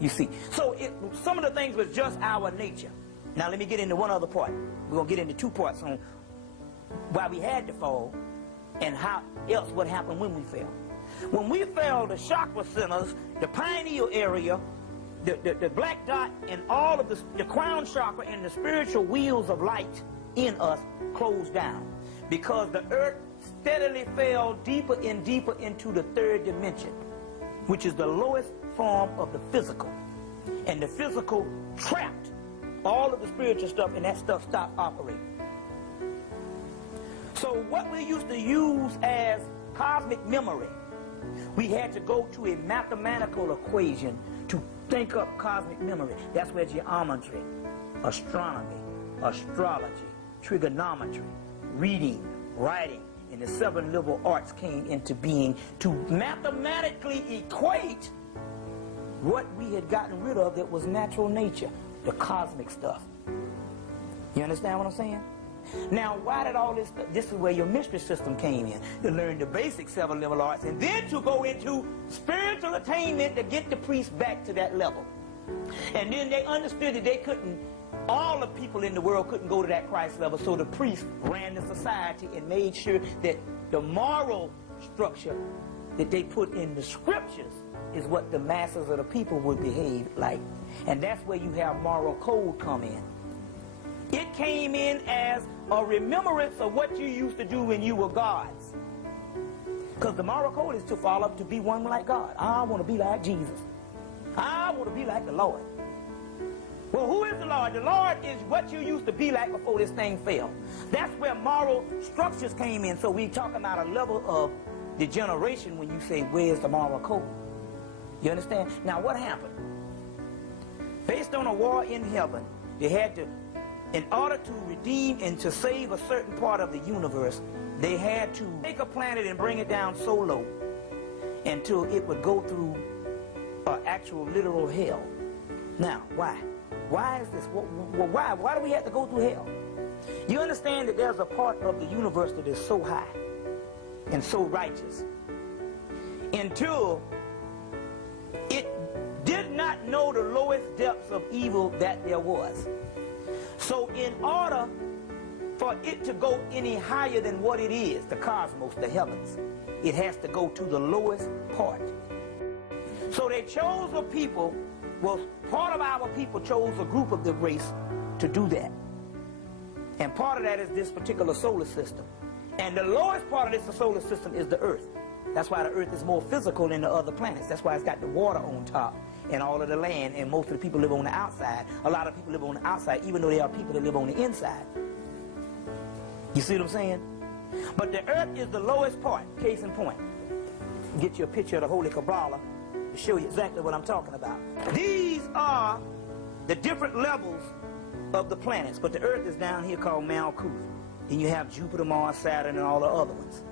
You see. So some of the things was just our nature. Now let me get into one other part. We're going to get into two parts on why we had to fall and how else what happened when we fell. When we fell, the chakra centers, the pineal area, the black dot, and all of the crown chakra and the spiritual wheels of light in us closed down, because the earth steadily fell deeper and deeper into the third dimension, which is the lowest form of the physical. And the physical trapped all of the spiritual stuff, and that stuff stopped operating. So what we used to use as cosmic memory, we had to go to a mathematical equation to think up cosmic memory. That's where geometry, astronomy, astrology, trigonometry, reading, writing, and the 7 liberal arts came into being to mathematically equate what we had gotten rid of that was natural nature, the cosmic stuff. You understand what I'm saying? Now, why did all this stuff? This is where your mystery system came in, to learn the basic 7 liberal arts, and then to go into spiritual attainment to get the priests back to that level. And then they understood that they couldn't, all the people in the world couldn't go to that Christ level, so the priests ran the society and made sure that the moral structure that they put in the scriptures is what the masses of the people would behave like. And that's where you have moral code come in. It came in as a remembrance of what you used to do when you were gods. Because the moral code is to follow up to be one like God. I want to be like Jesus. I want to be like the Lord. Well, who is the Lord? The Lord is what you used to be like before this thing fell. That's where moral structures came in. So we talking about a level of degeneration when you say, where's the moral code? You understand? Now, what happened? Based on a war in heaven, they had to, in order to redeem and to save a certain part of the universe, they had to take a planet and bring it down so low until it would go through an actual literal hell. Now, why? Why is this? Why? Why do we have to go through hell? You understand that there's a part of the universe that is so high and so righteous until it did not know the lowest depths of evil that there was. So in order for it to go any higher than what it is, the cosmos, the heavens, it has to go to the lowest part. So they chose a people, well, part of our people chose a group of the race to do that. And part of that is this particular solar system. And the lowest part of this solar system is the Earth. That's why the Earth is more physical than the other planets. That's why it's got the water on top and all of the land, and most of the people live on the outside. A lot of people live on the outside, even though there are people that live on the inside. You see what I'm saying? But the Earth is the lowest part, case in point. Get you a picture of the Holy Kabbalah to show you exactly what I'm talking about. These are the different levels of the planets, but the Earth is down here called Malkuth. Then you have Jupiter, Mars, Saturn, and all the other ones.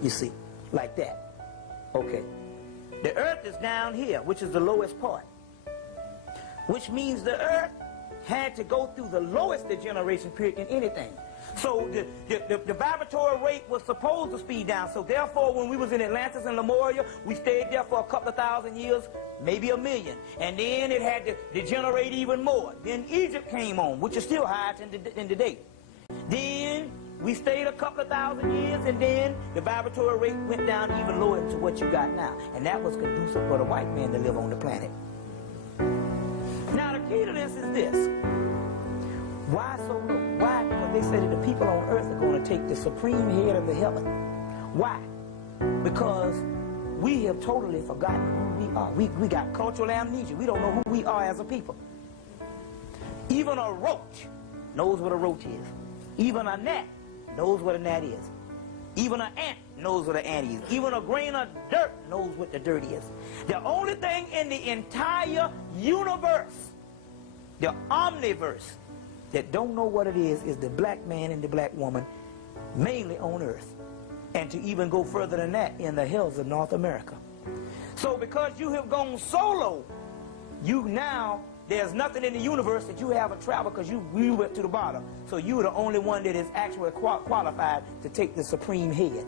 You see, like that. Okay. The Earth is down here, which is the lowest part. Which means the Earth had to go through the lowest degeneration period in anything. So the vibratory rate was supposed to speed down. So therefore, when we was in Atlantis and Lemuria, we stayed there for a couple of thousand years, maybe 1 million. And then it had to degenerate even more. Then Egypt came on, which is still higher than today. Then we stayed a couple of thousand years, and then the vibratory rate went down even lower to what you got now. And that was conducive for the white man to live on the planet. Now the key to this is this. Why so low? Why? Because they said that the people on earth are going to take the supreme head of the heaven. Why? Because we have totally forgotten who we are. We got cultural amnesia. We don't know who we are as a people. Even a roach knows what a roach is. Even a gnat knows what a gnat is. Even an ant knows what an ant is. Even a grain of dirt knows what the dirt is. The only thing in the entire universe, the omniverse, that don't know what it is the black man and the black woman, mainly on earth. And to even go further than that, in the hills of North America. So because you have gone solo, there's nothing in the universe that you haven't traveled, because you went to the bottom. So you're the only one that is actually qualified to take the supreme head.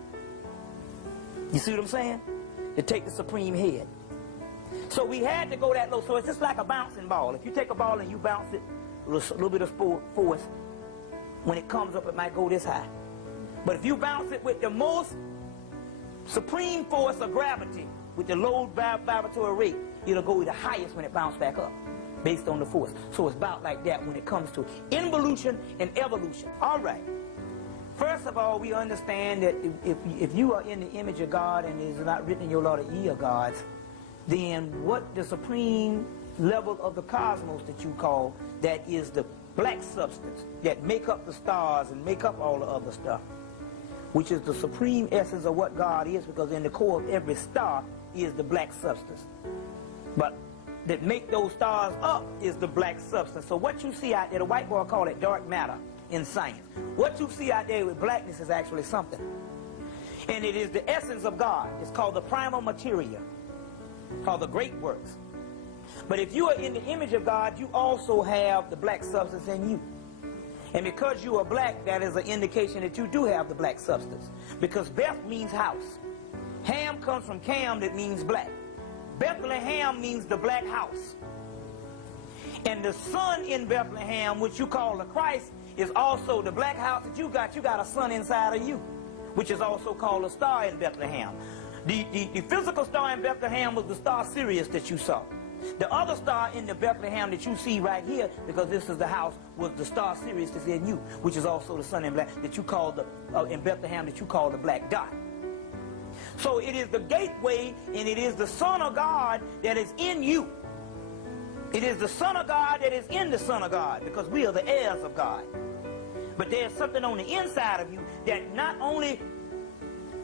You see what I'm saying? To take the supreme head. So we had to go that low. So it's just like a bouncing ball. If you take a ball and you bounce it, a little bit of force, when it comes up, it might go this high. But if you bounce it with the most supreme force of gravity, with the low vibratory rate, it'll go the highest when it bounces back up, based on the force. So it's about like that when it comes to involution and evolution. All right. First of all, we understand that if you are in the image of God and it is not written in your law that ye are gods, then what the supreme level of the cosmos that you call, that is the black substance that make up the stars and make up all the other stuff, which is the supreme essence of what God is, because in the core of every star is the black substance. But that make those stars up is the black substance. So what you see out there, the white boy call it dark matter in science. What you see out there with blackness is actually something. And it is the essence of God. It's called the primal materia, called the great works. But if you are in the image of God, you also have the black substance in you. And because you are black, that is an indication that you do have the black substance. Because Beth means house. Ham comes from Cam, that means black. Bethlehem means the black house. And the sun in Bethlehem, which you call the Christ, is also the black house that you got. You got a sun inside of you, which is also called a star in Bethlehem. The physical star in Bethlehem was the star Sirius that you saw. The other star in the Bethlehem that you see right here, because this is the house, was the star Sirius that's in you, which is also the sun in black that you call in Bethlehem that you call the black dot. So it is the gateway, and it is the Son of God that is in you. It is the Son of God that is in the Son of God, because we are the heirs of God. But there's something on the inside of you that not only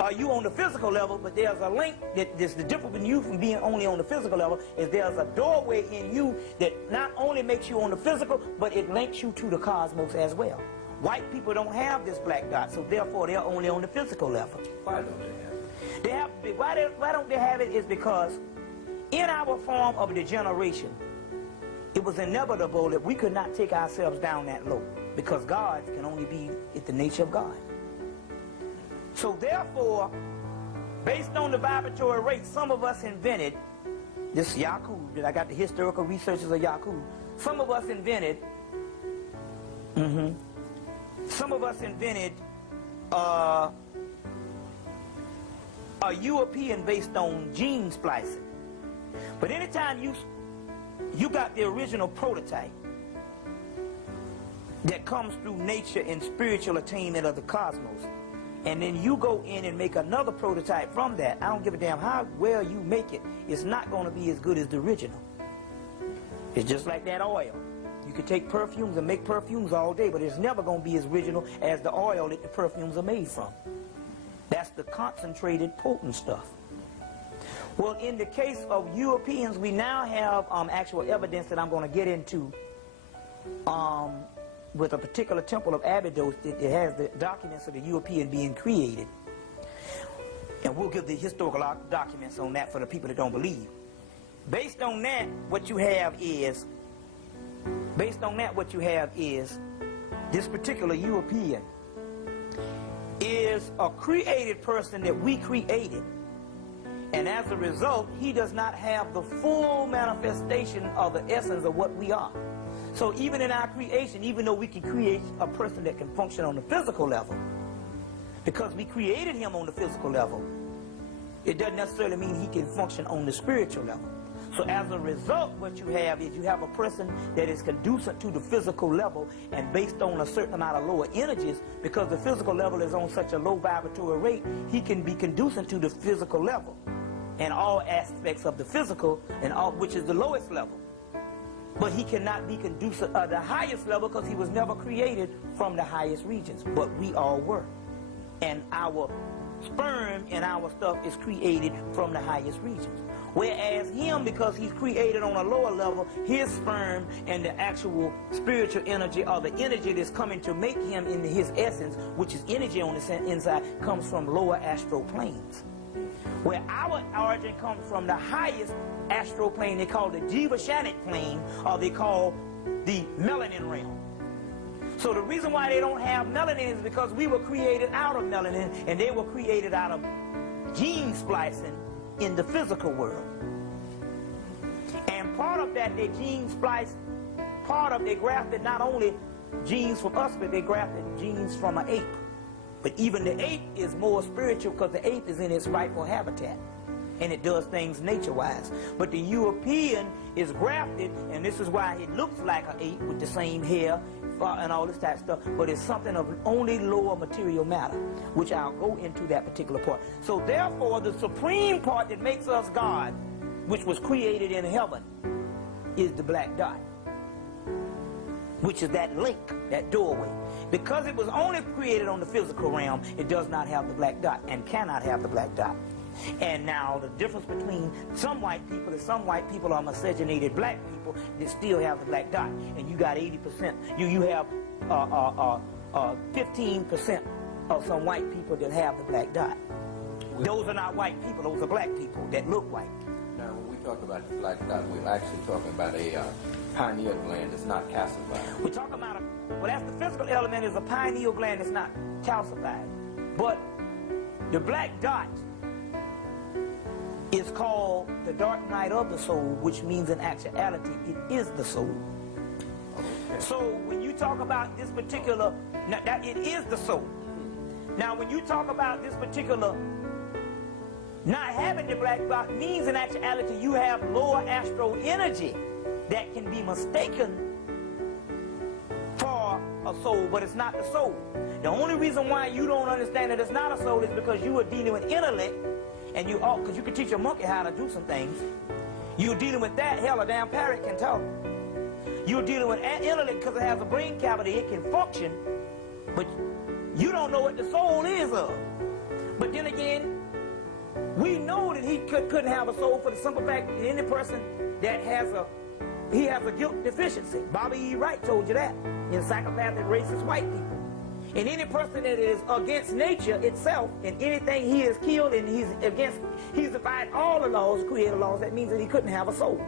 are you on the physical level, but there's a link that is the difference between you from being only on the physical level, is there's a doorway in you that not only makes you on the physical, but it links you to the cosmos as well. White people don't have this black dot, so therefore they're only on the physical level. Why don't they have it? They have, why don't they have it is because in our form of degeneration, it was inevitable that we could not take ourselves down that low, because gods can only be at the nature of God. So therefore, based on the vibratory rate, some of us invented this Yakub, that I got the historical researches of Yakub. Some of us invented a European based on gene splicing. But anytime you got the original prototype that comes through nature and spiritual attainment of the cosmos, and then you go in and make another prototype from that, I don't give a damn how well you make it, it's not going to be as good as the original. It's just like that oil. You can take perfumes and make perfumes all day, but it's never going to be as original as the oil that the perfumes are made from. That's the concentrated, potent stuff. Well, in the case of Europeans, we now have actual evidence that I'm going to get into with a particular temple of Abydos that has the documents of the European being created. And we'll give the historical documents on that for the people that don't believe. Based on that, what you have is this particular European is a created person that we created. And as a result, he does not have the full manifestation of the essence of what we are. So even in our creation, even though we can create a person that can function on the physical level, because we created him on the physical level, it doesn't necessarily mean he can function on the spiritual level. So as a result, what you have is you have a person that is conducive to the physical level, and based on a certain amount of lower energies, because the physical level is on such a low vibratory rate, he can be conducive to the physical level and all aspects of the physical, and all, which is the lowest level. But he cannot be conducive at the highest level, because he was never created from the highest regions. But we all were. And our sperm and our stuff is created from the highest regions. Whereas him, because he's created on a lower level, his sperm and the actual spiritual energy, or the energy that's coming to make him in his essence, which is energy on the inside, comes from lower astral planes. Where our origin comes from the highest astral plane, they call the Jiva-Shanit plane, or they call the melanin realm. So the reason why they don't have melanin is because we were created out of melanin, and they were created out of gene splicing in the physical world. And part of that, they gene splice, part of they grafted not only genes from us, but they grafted genes from an ape. But even the ape is more spiritual, because the ape is in its rightful habitat, and it does things nature-wise. But the European is grafted, and this is why it looks like an ape with the same hair and all this type of stuff, but it's something of only lower material matter, which I'll go into that particular part. So therefore, the supreme part that makes us God, which was created in heaven, is the black dot, which is that link, that doorway. Because it was only created on the physical realm, it does not have the black dot, and cannot have the black dot. And now the difference between some white people is some white people are miscegenated black people that still have the black dot, and you got 80%. You have 15% of some white people that have the black dot. Those are not white people; those are black people that look white. Now, when we talk about the black dot, we're actually talking about a pineal gland that's not calcified. We're talking about well, that's the physical element, is a pineal gland that's not calcified, but the black dot is called the dark night of the soul, which means in actuality it is the soul. Okay. So when you talk about this particular, that it is the soul. Now when you talk about this particular not having the black dot, means in actuality you have lower astral energy that can be mistaken for a soul, but it's not the soul. The only reason why you don't understand that it's not a soul is because you are dealing with intellect. And you all, because you can teach a monkey how to do some things. You're dealing with that. Hell, a damn parrot can talk. You're dealing with intellect because it has a brain cavity. It can function. But you don't know what the soul is of. But then again, we know that he couldn't have a soul for the simple fact that any person that has a guilt deficiency. Bobby E. Wright told you that in Psychopathic Racist White People. And any person that is against nature itself, and anything he has killed, and he's defied all the laws, created laws, that means that he couldn't have a soul.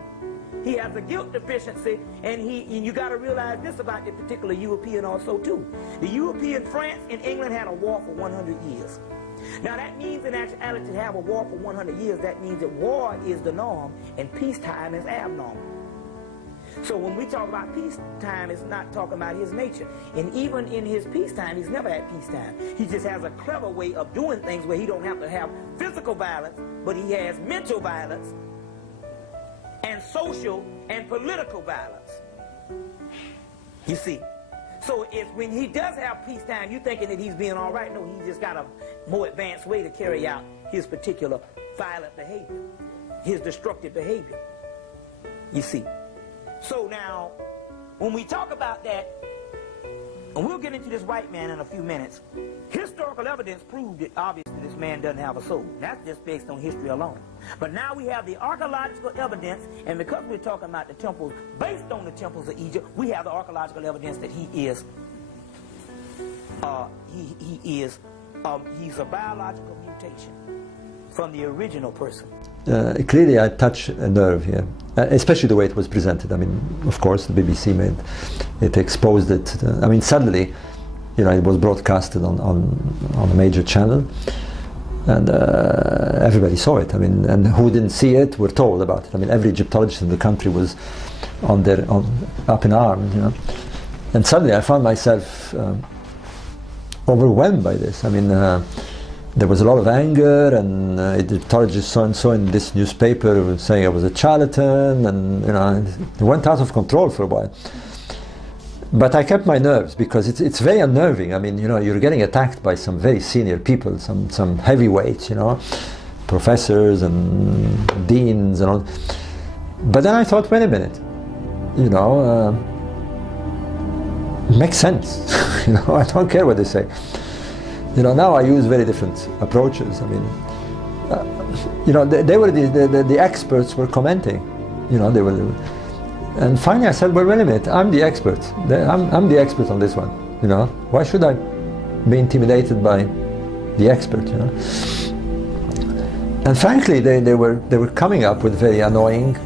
He has a guilt deficiency, and you got to realize this about the particular European also too. The European, France and England had a war for 100 years. Now that means in actuality to have a war for 100 years, that means that war is the norm and peacetime is abnormal. So when we talk about peacetime, it's not talking about his nature. And even in his peacetime, he's never had peacetime. He just has a clever way of doing things where he don't have to have physical violence, but he has mental violence and social and political violence. You see? So it's when he does have peacetime, you're thinking that he's being all right. No, he's just got a more advanced way to carry out his particular violent behavior, his destructive behavior. You see? So now, when we talk about that, and we'll get into this white man in a few minutes, historical evidence proved that obviously this man doesn't have a soul. That's just based on history alone. But now we have the archaeological evidence, and because we're talking about the temples, based on the temples of Egypt, we have the archaeological evidence that he's a biological mutation from the original person. Clearly I touch a nerve here, especially the way it was presented. I mean, of course, the BBC made it, exposed it. I mean, suddenly, you know, it was broadcasted on a major channel, and everybody saw it. I mean, and who didn't see it were told about it. I mean, every Egyptologist in the country was up in arms, you know. And suddenly I found myself overwhelmed by this. I mean, there was a lot of anger, and Egyptologist so-and-so in this newspaper was saying I was a charlatan, and you know, it went out of control for a while. But I kept my nerves, because it's very unnerving. I mean, you know, you're getting attacked by some very senior people, some heavyweights, you know, professors and deans and all. But then I thought, wait a minute, you know, it makes sense. You know, I don't care what they say. You know, now I use very different approaches. I mean, you know, they were the experts were commenting, you know, they were, and finally I said, well, wait a minute, I'm the expert. I'm the expert on this one, you know. Why should I be intimidated by the expert, you know? And frankly, they were coming up with very annoying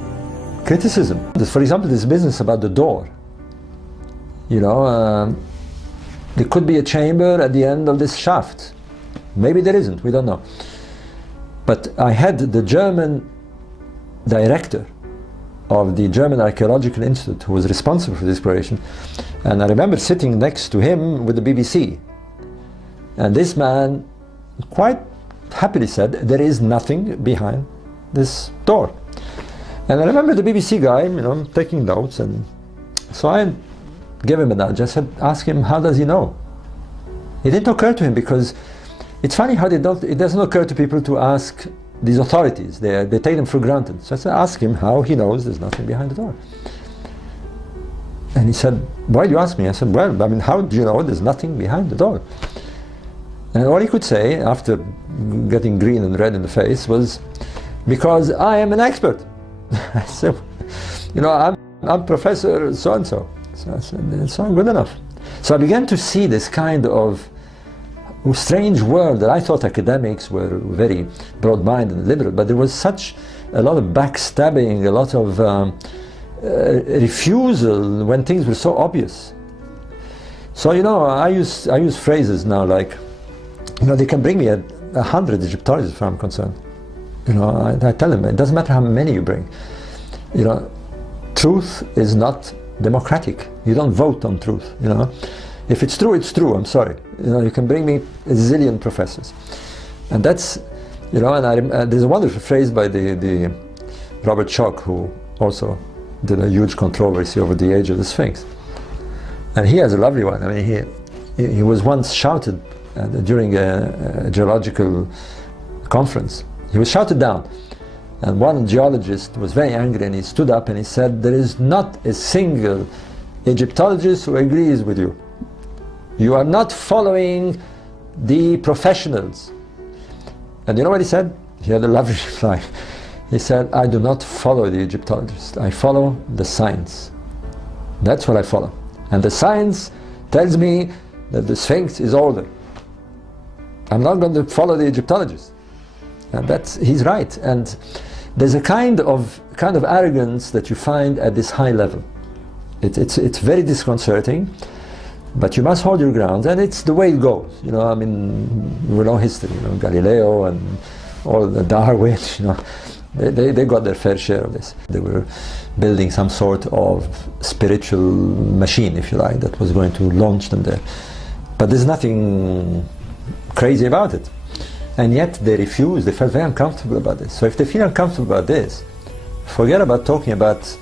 criticism. For example, this business about the door, you know, there could be a chamber at the end of this shaft. Maybe there isn't, we don't know. But I had the German director of the German Archaeological Institute who was responsible for the exploration, and I remember sitting next to him with the BBC, and this man quite happily said, there is nothing behind this door. And I remember the BBC guy, you know, taking notes, and so I gave him a nudge. I said, ask him, how does he know? It didn't occur to him, because it's funny how it doesn't occur to people to ask these authorities. They take them for granted. So I said, ask him how he knows there's nothing behind the door. And he said, why do you ask me? I said, well, I mean, how do you know there's nothing behind the door? And all he could say, after getting green and red in the face, was, because I am an expert. I said, you know, I'm Professor so-and-so. So I said, it's not good enough. So I began to see this kind of strange world that I thought academics were very broad-minded and liberal, but there was such a lot of backstabbing, a lot of refusal when things were so obvious. So, you know, I use phrases now like, you know, they can bring me 100 Egyptologists, if I'm concerned. You know, I tell them, it doesn't matter how many you bring. You know, truth is not democratic. You don't vote on truth, you know. If it's true, it's true, I'm sorry. You know, you can bring me a zillion professors. And that's, you know, and there's a wonderful phrase by the Robert Schoch, who also did a huge controversy over the age of the Sphinx. And he has a lovely one. I mean, he was once shouted during a geological conference. He was shouted down. And one geologist was very angry, and he stood up and he said, there is not a single Egyptologist who agrees with you. You are not following the professionals. And you know what he said? He had a lovely reply. He said, I do not follow the Egyptologists. I follow the science. That's what I follow. And the science tells me that the Sphinx is older. I'm not going to follow the Egyptologists. And he's right. And there's a kind of arrogance that you find at this high level. It's very disconcerting, but you must hold your ground, and it's the way it goes. You know, I mean, we know history. You know, Galileo and all the Darwin. You know, they got their fair share of this. They were building some sort of spiritual machine, if you like, that was going to launch them there. But there's nothing crazy about it. And yet they refused. They felt very uncomfortable about this. So if they feel uncomfortable about this, forget about talking about,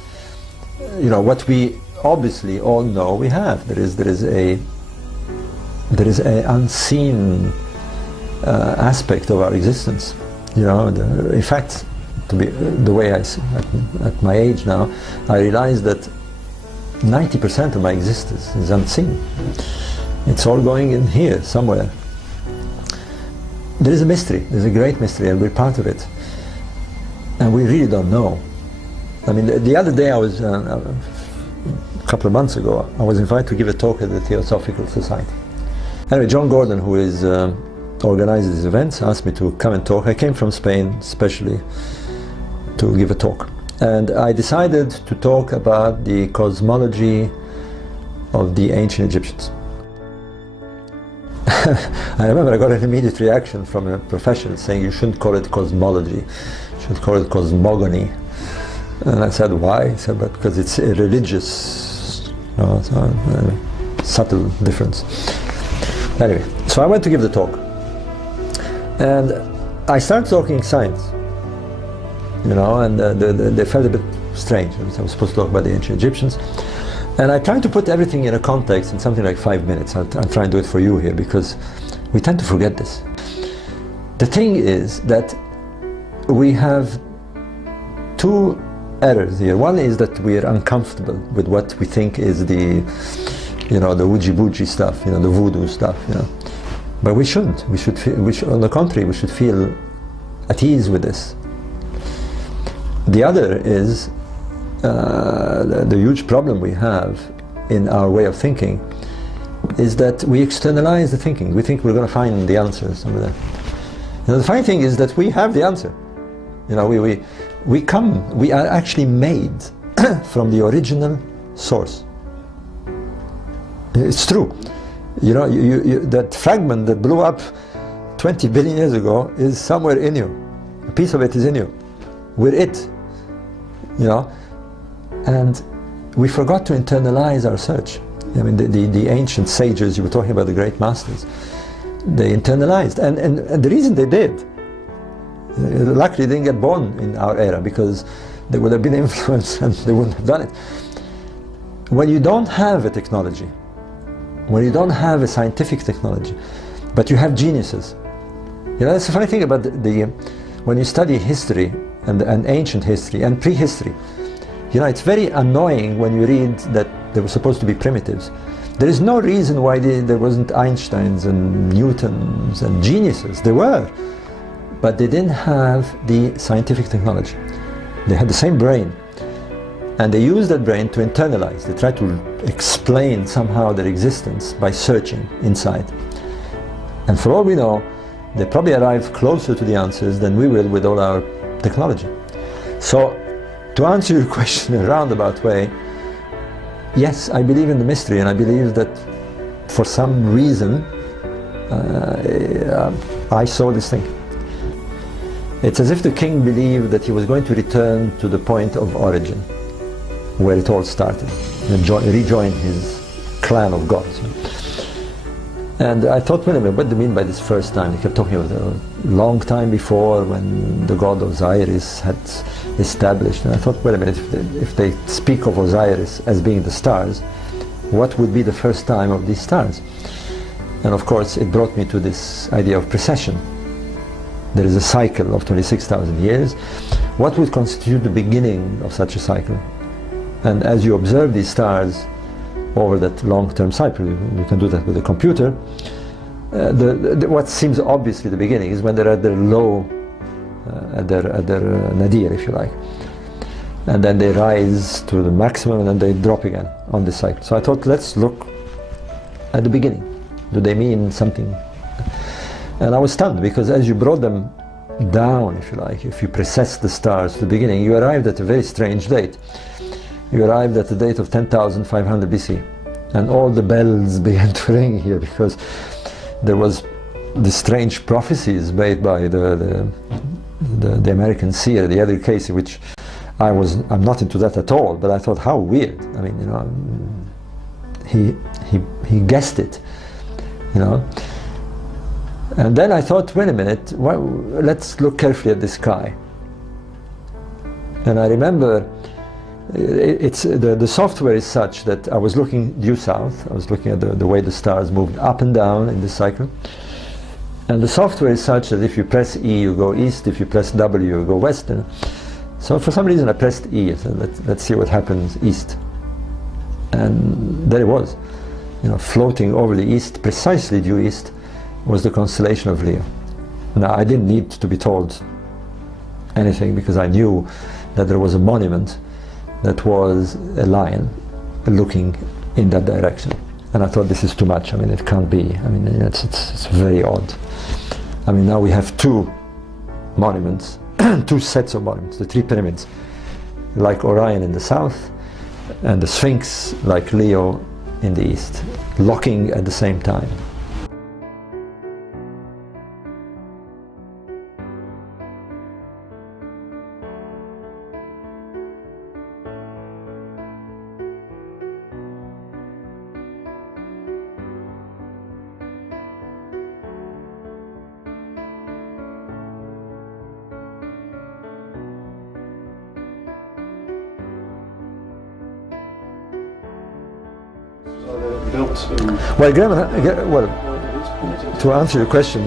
you know, what we obviously all know we have. There is a unseen aspect of our existence. You know, in fact, to be the way I see at my age now, I realize that 90% of my existence is unseen. It's all going in here somewhere. There is a mystery. There's a great mystery, and we're part of it. And we really don't know. I mean, the other day I was, a couple of months ago, I was invited to give a talk at the Theosophical Society. Anyway, John Gordon, who organizes these events, asked me to come and talk. I came from Spain especially to give a talk. And I decided to talk about the cosmology of the ancient Egyptians. I remember I got an immediate reaction from a professional saying you shouldn't call it cosmology, you should call it cosmogony. And I said, why? He said, but because it's a religious, you know, subtle difference. Anyway, so I went to give the talk. And I started talking science, you know, and they felt a bit strange. I was supposed to talk about the ancient Egyptians. And I tried to put everything in a context in something like 5 minutes. I'll try and do it for you here, because we tend to forget this. The thing is that we have two errors here. One is that we are uncomfortable with what we think is the, you know, the woogie-boogie stuff, you know, the voodoo stuff, you know. But we shouldn't. On the contrary, we should feel at ease with this. The other is the huge problem we have in our way of thinking is that we externalize the thinking. We think we're going to find the answers over there. You know, the funny thing is that we have the answer. You know, we are actually made from the original source. It's true. You know, that fragment that blew up 20 billion years ago is somewhere in you. A piece of it is in you. We're it. You know, and we forgot to internalize our search. I mean, the ancient sages, you were talking about the great masters, they internalized, and the reason they did, luckily they didn't get born in our era, because they would have been influenced and they wouldn't have done it. When you don't have a technology, when you don't have a scientific technology, but you have geniuses, you know, that's the funny thing about when you study history and ancient history and prehistory, you know, it's very annoying when you read that they were supposed to be primitives. There is no reason why there wasn't Einsteins and Newtons and geniuses. They were, but they didn't have the scientific technology. They had the same brain, and they used that brain to internalize. They tried to explain somehow their existence by searching inside. And for all we know, they probably arrived closer to the answers than we will with all our technology. So, to answer your question in a roundabout way, yes, I believe in the mystery, and I believe that for some reason I saw this thing. It's as if the king believed that he was going to return to the point of origin, where it all started, and rejoin his clan of gods. And I thought, wait a minute, what do you mean by this first time? He kept talking about a long time before, when the god Osiris had established. And I thought, wait a minute, if they speak of Osiris as being the stars, what would be the first time of these stars? And of course, it brought me to this idea of precession. There is a cycle of 26,000 years. What would constitute the beginning of such a cycle? And as you observe these stars over that long-term cycle, you can do that with a computer, what seems obviously the beginning is when they're at their low, at their nadir, if you like. And then they rise to the maximum, and then they drop again on this cycle. So I thought, let's look at the beginning. Do they mean something? And I was stunned, because as you brought them down, if you like, if you precess the stars to the beginning, you arrived at a very strange date. You arrived at the date of 10,500 BC, and all the bells began to ring here, because there was the strange prophecies made by the American seer, the Edgar Cayce, which I'm not into that at all, but I thought, how weird. I mean, you know, he guessed it, you know. And then I thought, wait a minute, let's look carefully at the sky. And I remember, the software is such that I was looking due south. I was looking at the way the stars moved up and down in this cycle. And the software is such that if you press E, you go east. If you press W, you go west. So for some reason I pressed E. I said, let's see what happens east. And there it was, you know, floating over the east, precisely due east, was the constellation of Leo. Now, I didn't need to be told anything, because I knew that there was a monument that was a lion looking in that direction. And I thought, this is too much. I mean, it can't be. I mean, it's very odd. I mean, now we have two monuments, two sets of monuments, the three pyramids, like Orion in the south, and the Sphinx, like Leo, in the east, locking at the same time. Well, to answer your question,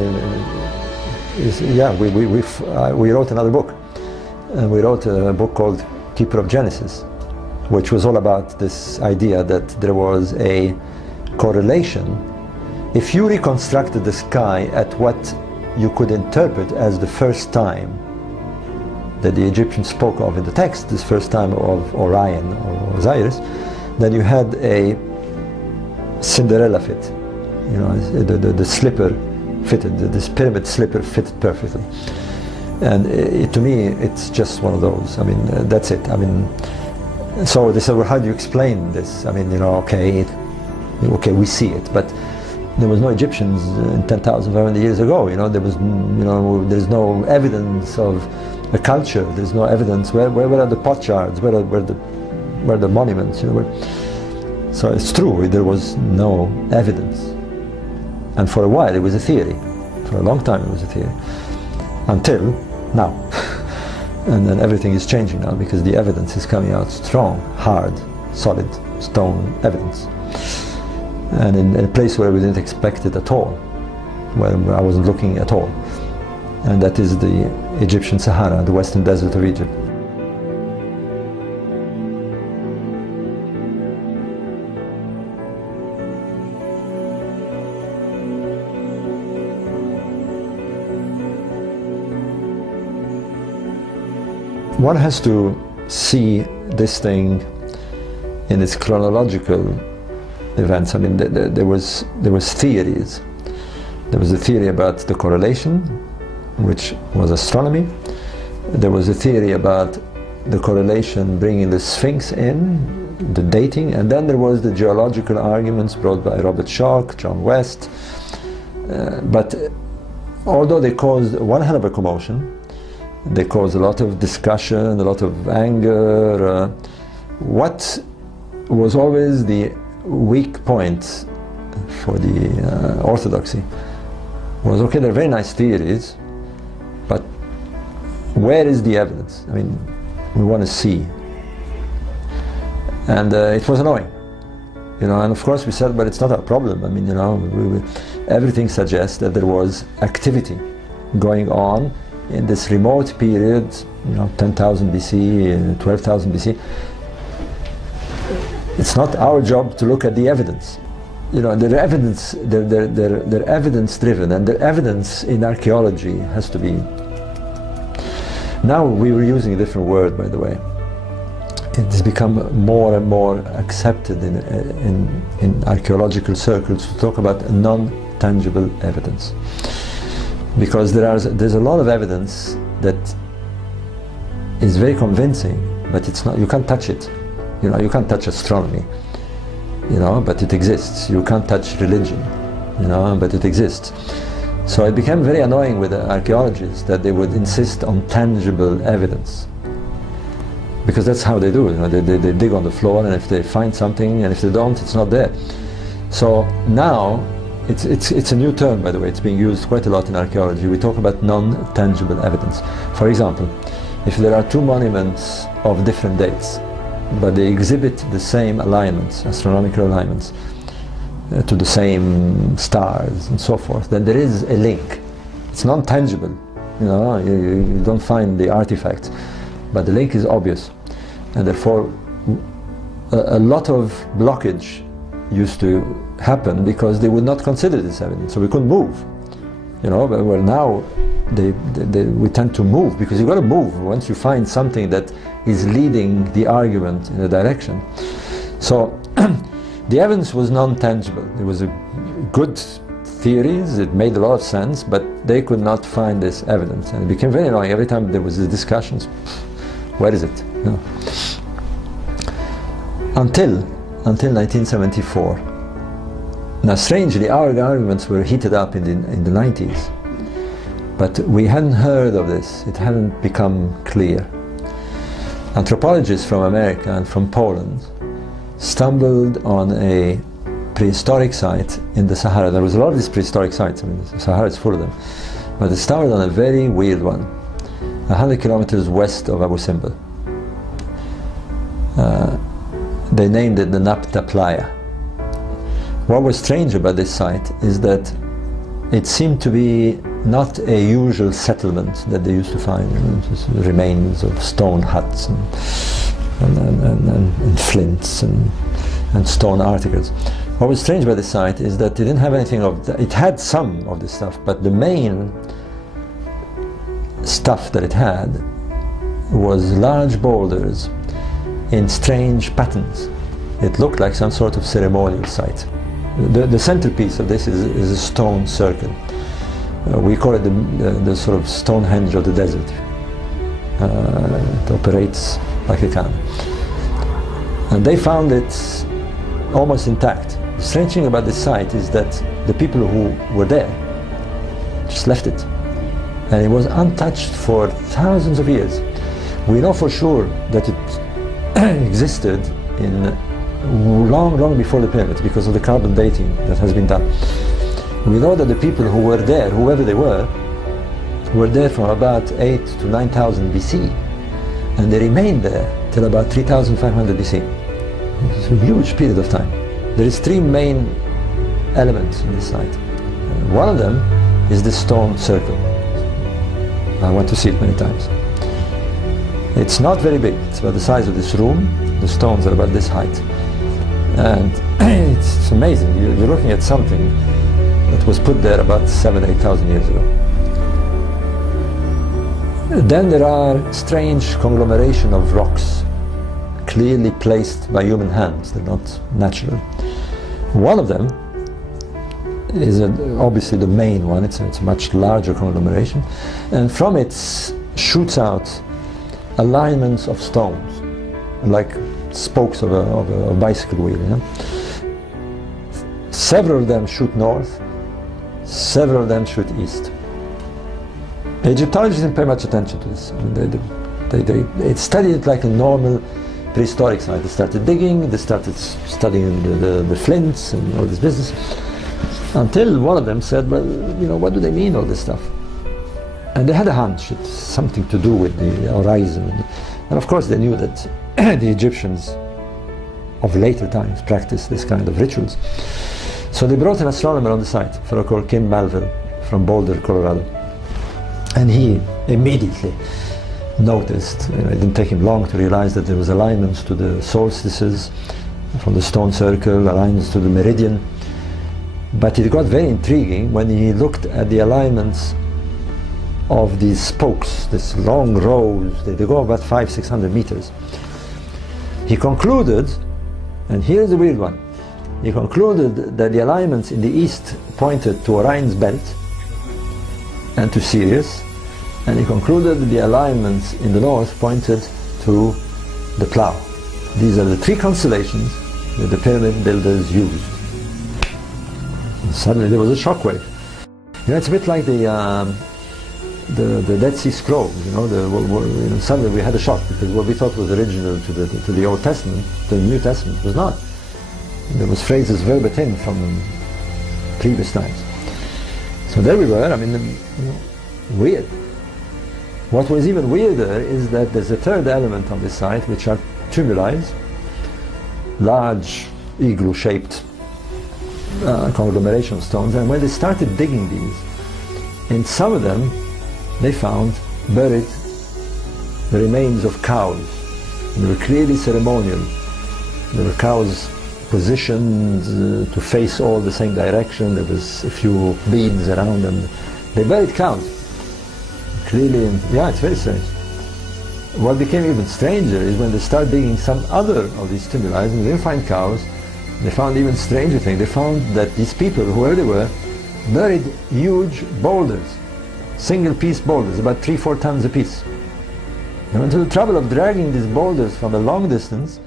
we wrote another book, and we wrote a book called Keeper of Genesis, which was all about this idea that there was a correlation. If you reconstructed the sky at what you could interpret as the first time that the Egyptians spoke of in the text, this first time of Orion or Osiris, then you had a Cinderella fit. You know, the slipper fitted, this pyramid slipper fitted perfectly. And to me, it's just one of those. I mean, that's it. I mean, so they said, well, how do you explain this? I mean, you know, okay, we see it, but there was no Egyptians 10,500 years ago. You know, there was, you know, there's no evidence of a culture. There's no evidence. Where are the potsherds? Where are the monuments? You know, so it's true. There was no evidence, and for a while it was a theory. For a long time it was a theory, until now. And then everything is changing now because the evidence is coming out strong, hard, solid, stone evidence. And in a place where we didn't expect it at all, where I wasn't looking at all. And that is the Egyptian Sahara, the western desert of Egypt. One has to see this thing in its chronological events. I mean, there was theories. There was a theory about the correlation, which was astronomy. There was a theory about the correlation bringing the Sphinx in, the dating, and then there was the geological arguments brought by Robert Schoch, John West. But although they caused one hell of a commotion, they caused a lot of discussion, a lot of anger. What was always the weak point for the orthodoxy was, okay, they're very nice theories, but where is the evidence? I mean, we want to see. And it was annoying, you know, and of course we said, but it's not our problem. I mean, you know, everything suggests that there was activity going on in this remote period, you know, 10,000 BC, 12,000 BC. It's not our job to look at the evidence. You know, they're evidence driven, and the evidence in archaeology has to be. Now we were using a different word, by the way. It has become more and more accepted in archaeological circles to talk about non-tangible evidence. Because there's a lot of evidence that is very convincing, but it's not, you can't touch it. You know, you can't touch astronomy, you know, but it exists. You can't touch religion, you know, but it exists. So it became very annoying with the archaeologists that they would insist on tangible evidence. Because that's how they do it, you know, they dig on the floor, and if they find something, and if they don't, it's not there. So now, it's a new term, by the way. It's being used quite a lot in archaeology. We talk about non-tangible evidence. For example, if there are two monuments of different dates, but they exhibit the same alignments, astronomical alignments, to the same stars and so forth, then there is a link. It's non-tangible, you know, you don't find the artifacts, but the link is obvious, and therefore a lot of blockage used to happen because they would not consider this evidence, so we couldn't move, you know. But well, now we tend to move, because you've got to move once you find something that is leading the argument in a direction. So the evidence was non-tangible. It was a good theories, it made a lot of sense, but they could not find this evidence, and it became very annoying. Every time there was these discussions, where is it? No. Until 1974. Now strangely, our arguments were heated up in the 90s, but we hadn't heard of this. It hadn't become clear. Anthropologists from America and from Poland stumbled on a prehistoric site in the Sahara. There was a lot of these prehistoric sites. I mean, the Sahara is full of them, but they stumbled on a very weird one, 100 kilometers west of Abu Simbel. They named it the Napta Playa. What was strange about this site is that it seemed to be not a usual settlement that they used to find, you know, just remains of stone huts and flints and stone articles. What was strange about this site is that it didn't have anything of it had some of this stuff, but the main stuff that it had was large boulders in strange patterns. It looked like some sort of ceremonial site. The centerpiece of this is a stone circle. We call it the sort of Stonehenge of the desert. It operates like a can. And they found it almost intact. The strange thing about this site is that the people who were there just left it. And it was untouched for thousands of years. We know for sure that it existed in long before the pyramids because of the carbon dating that has been done. We know that the people who were there, whoever they were there from about 8 to 9,000 BC, and they remained there till about 3,500 BC. It's a huge period of time. There is three main elements in this site. One of them is the stone circle. I went to see it many times. It's not very big. It's about the size of this room. The stones are about this height. And it's amazing. You're looking at something that was put there about 7,000 to 8,000 years ago. Then there are strange conglomeration of rocks, clearly placed by human hands. They're not natural. One of them is obviously the main one. It's a much larger conglomeration, and from it shoots out alignments of stones, like spokes of a bicycle wheel. You know? Several of them shoot north, several of them shoot east. Egyptologists didn't pay much attention to this. They studied it like a normal prehistoric site. They started digging, they started studying the flints and all this business, until one of them said, well, you know, what do they mean, all this stuff? And they had a hunch, it's something to do with the horizon. And of course they knew that the Egyptians of later times practiced this kind of rituals. So they brought an astronomer on the site, a fellow called Kim Malville from Boulder, Colorado. And he immediately noticed, it didn't take him long to realize that there was alignments to the solstices from the stone circle, alignments to the meridian. But it got very intriguing when he looked at the alignments of these spokes, these long rows. They go about 500-600 meters. He concluded, and here's the weird one, he concluded that the alignments in the east pointed to Orion's belt and to Sirius, and he concluded that the alignments in the north pointed to the plough. These are the three constellations that the pyramid builders used. And suddenly there was a shockwave. You know, it's a bit like the Dead Sea Scrolls. You know, suddenly we had a shock because what we thought was original to the Old Testament, to the New Testament, was not. There was phrases verbatim from previous times. So there we were. I mean, weird. What was even weirder is that there's a third element on this site, which are tumuli, large igloo-shaped conglomeration of stones. And when they started digging these, in some of them, they found buried the remains of cows. They were clearly ceremonial. There were cows positioned to face all the same direction. There was a few beads around them. They buried cows. Clearly, yeah, it's very strange. What became even stranger is when they started digging some other of these tumuli, and they didn't find cows. They found even stranger thing. They found that these people, whoever they were, buried huge boulders, single-piece boulders, about 3-4 tons apiece. They went to the trouble of dragging these boulders from a long distance.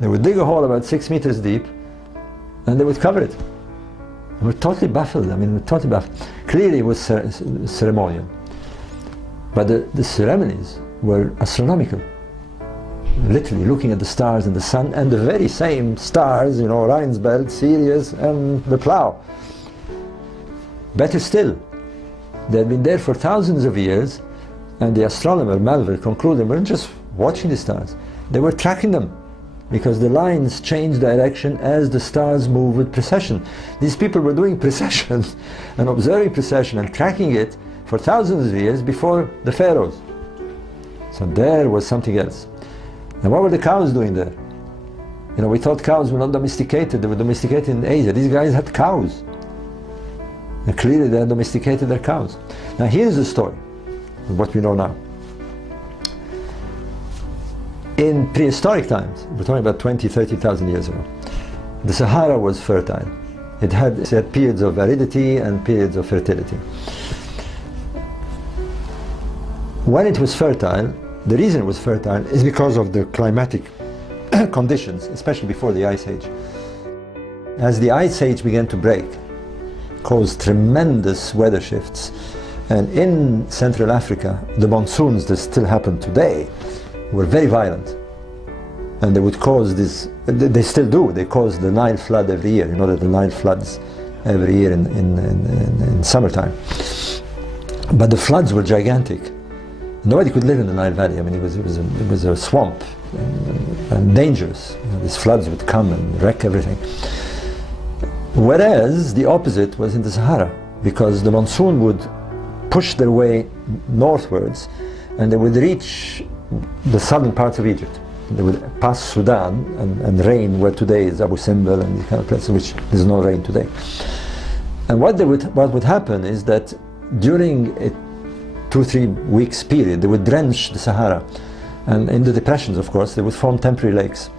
They would dig a hole about 6 meters deep, and they would cover it. They were totally baffled. I mean, totally baffled. Clearly, it was ceremonial. But the ceremonies were astronomical. Literally looking at the stars and the sun, and the very same stars, you know, Orion's belt, Sirius, and the plough. Better still, they had been there for thousands of years, and the astronomer Malville concluded they weren't just watching the stars, they were tracking them, because the lines change direction as the stars move with precession. These people were doing precession and observing precession and tracking it for thousands of years before the Pharaohs. So there was something else. And what were the cows doing there? You know, we thought cows were not domesticated. They were domesticated in Asia. These guys had cows. And clearly they had domesticated their cows. Now here's the story. what we know now. In prehistoric times, we're talking about 20, 30,000 years ago, the Sahara was fertile. It had periods of aridity and periods of fertility. When it was fertile, the reason it was fertile is because of the climatic conditions, especially before the Ice Age. As the Ice Age began to break, caused tremendous weather shifts, and in Central Africa, the monsoons that still happen today were very violent. And they would cause this, they still do, they cause the Nile flood every year. You know that the Nile floods every year in summertime. But the floods were gigantic. Nobody could live in the Nile Valley. I mean, it was a swamp and dangerous. You know, these floods would come and wreck everything. Whereas the opposite was in the Sahara, because the monsoon would push their way northwards and they would reach the southern parts of Egypt. They would pass Sudan and rain where today is Abu Simbel and these kind of places, which there's no rain today. And what would happen is that during a 2-3 weeks period, they would drench the Sahara, and in the depressions, of course, they would form temporary lakes.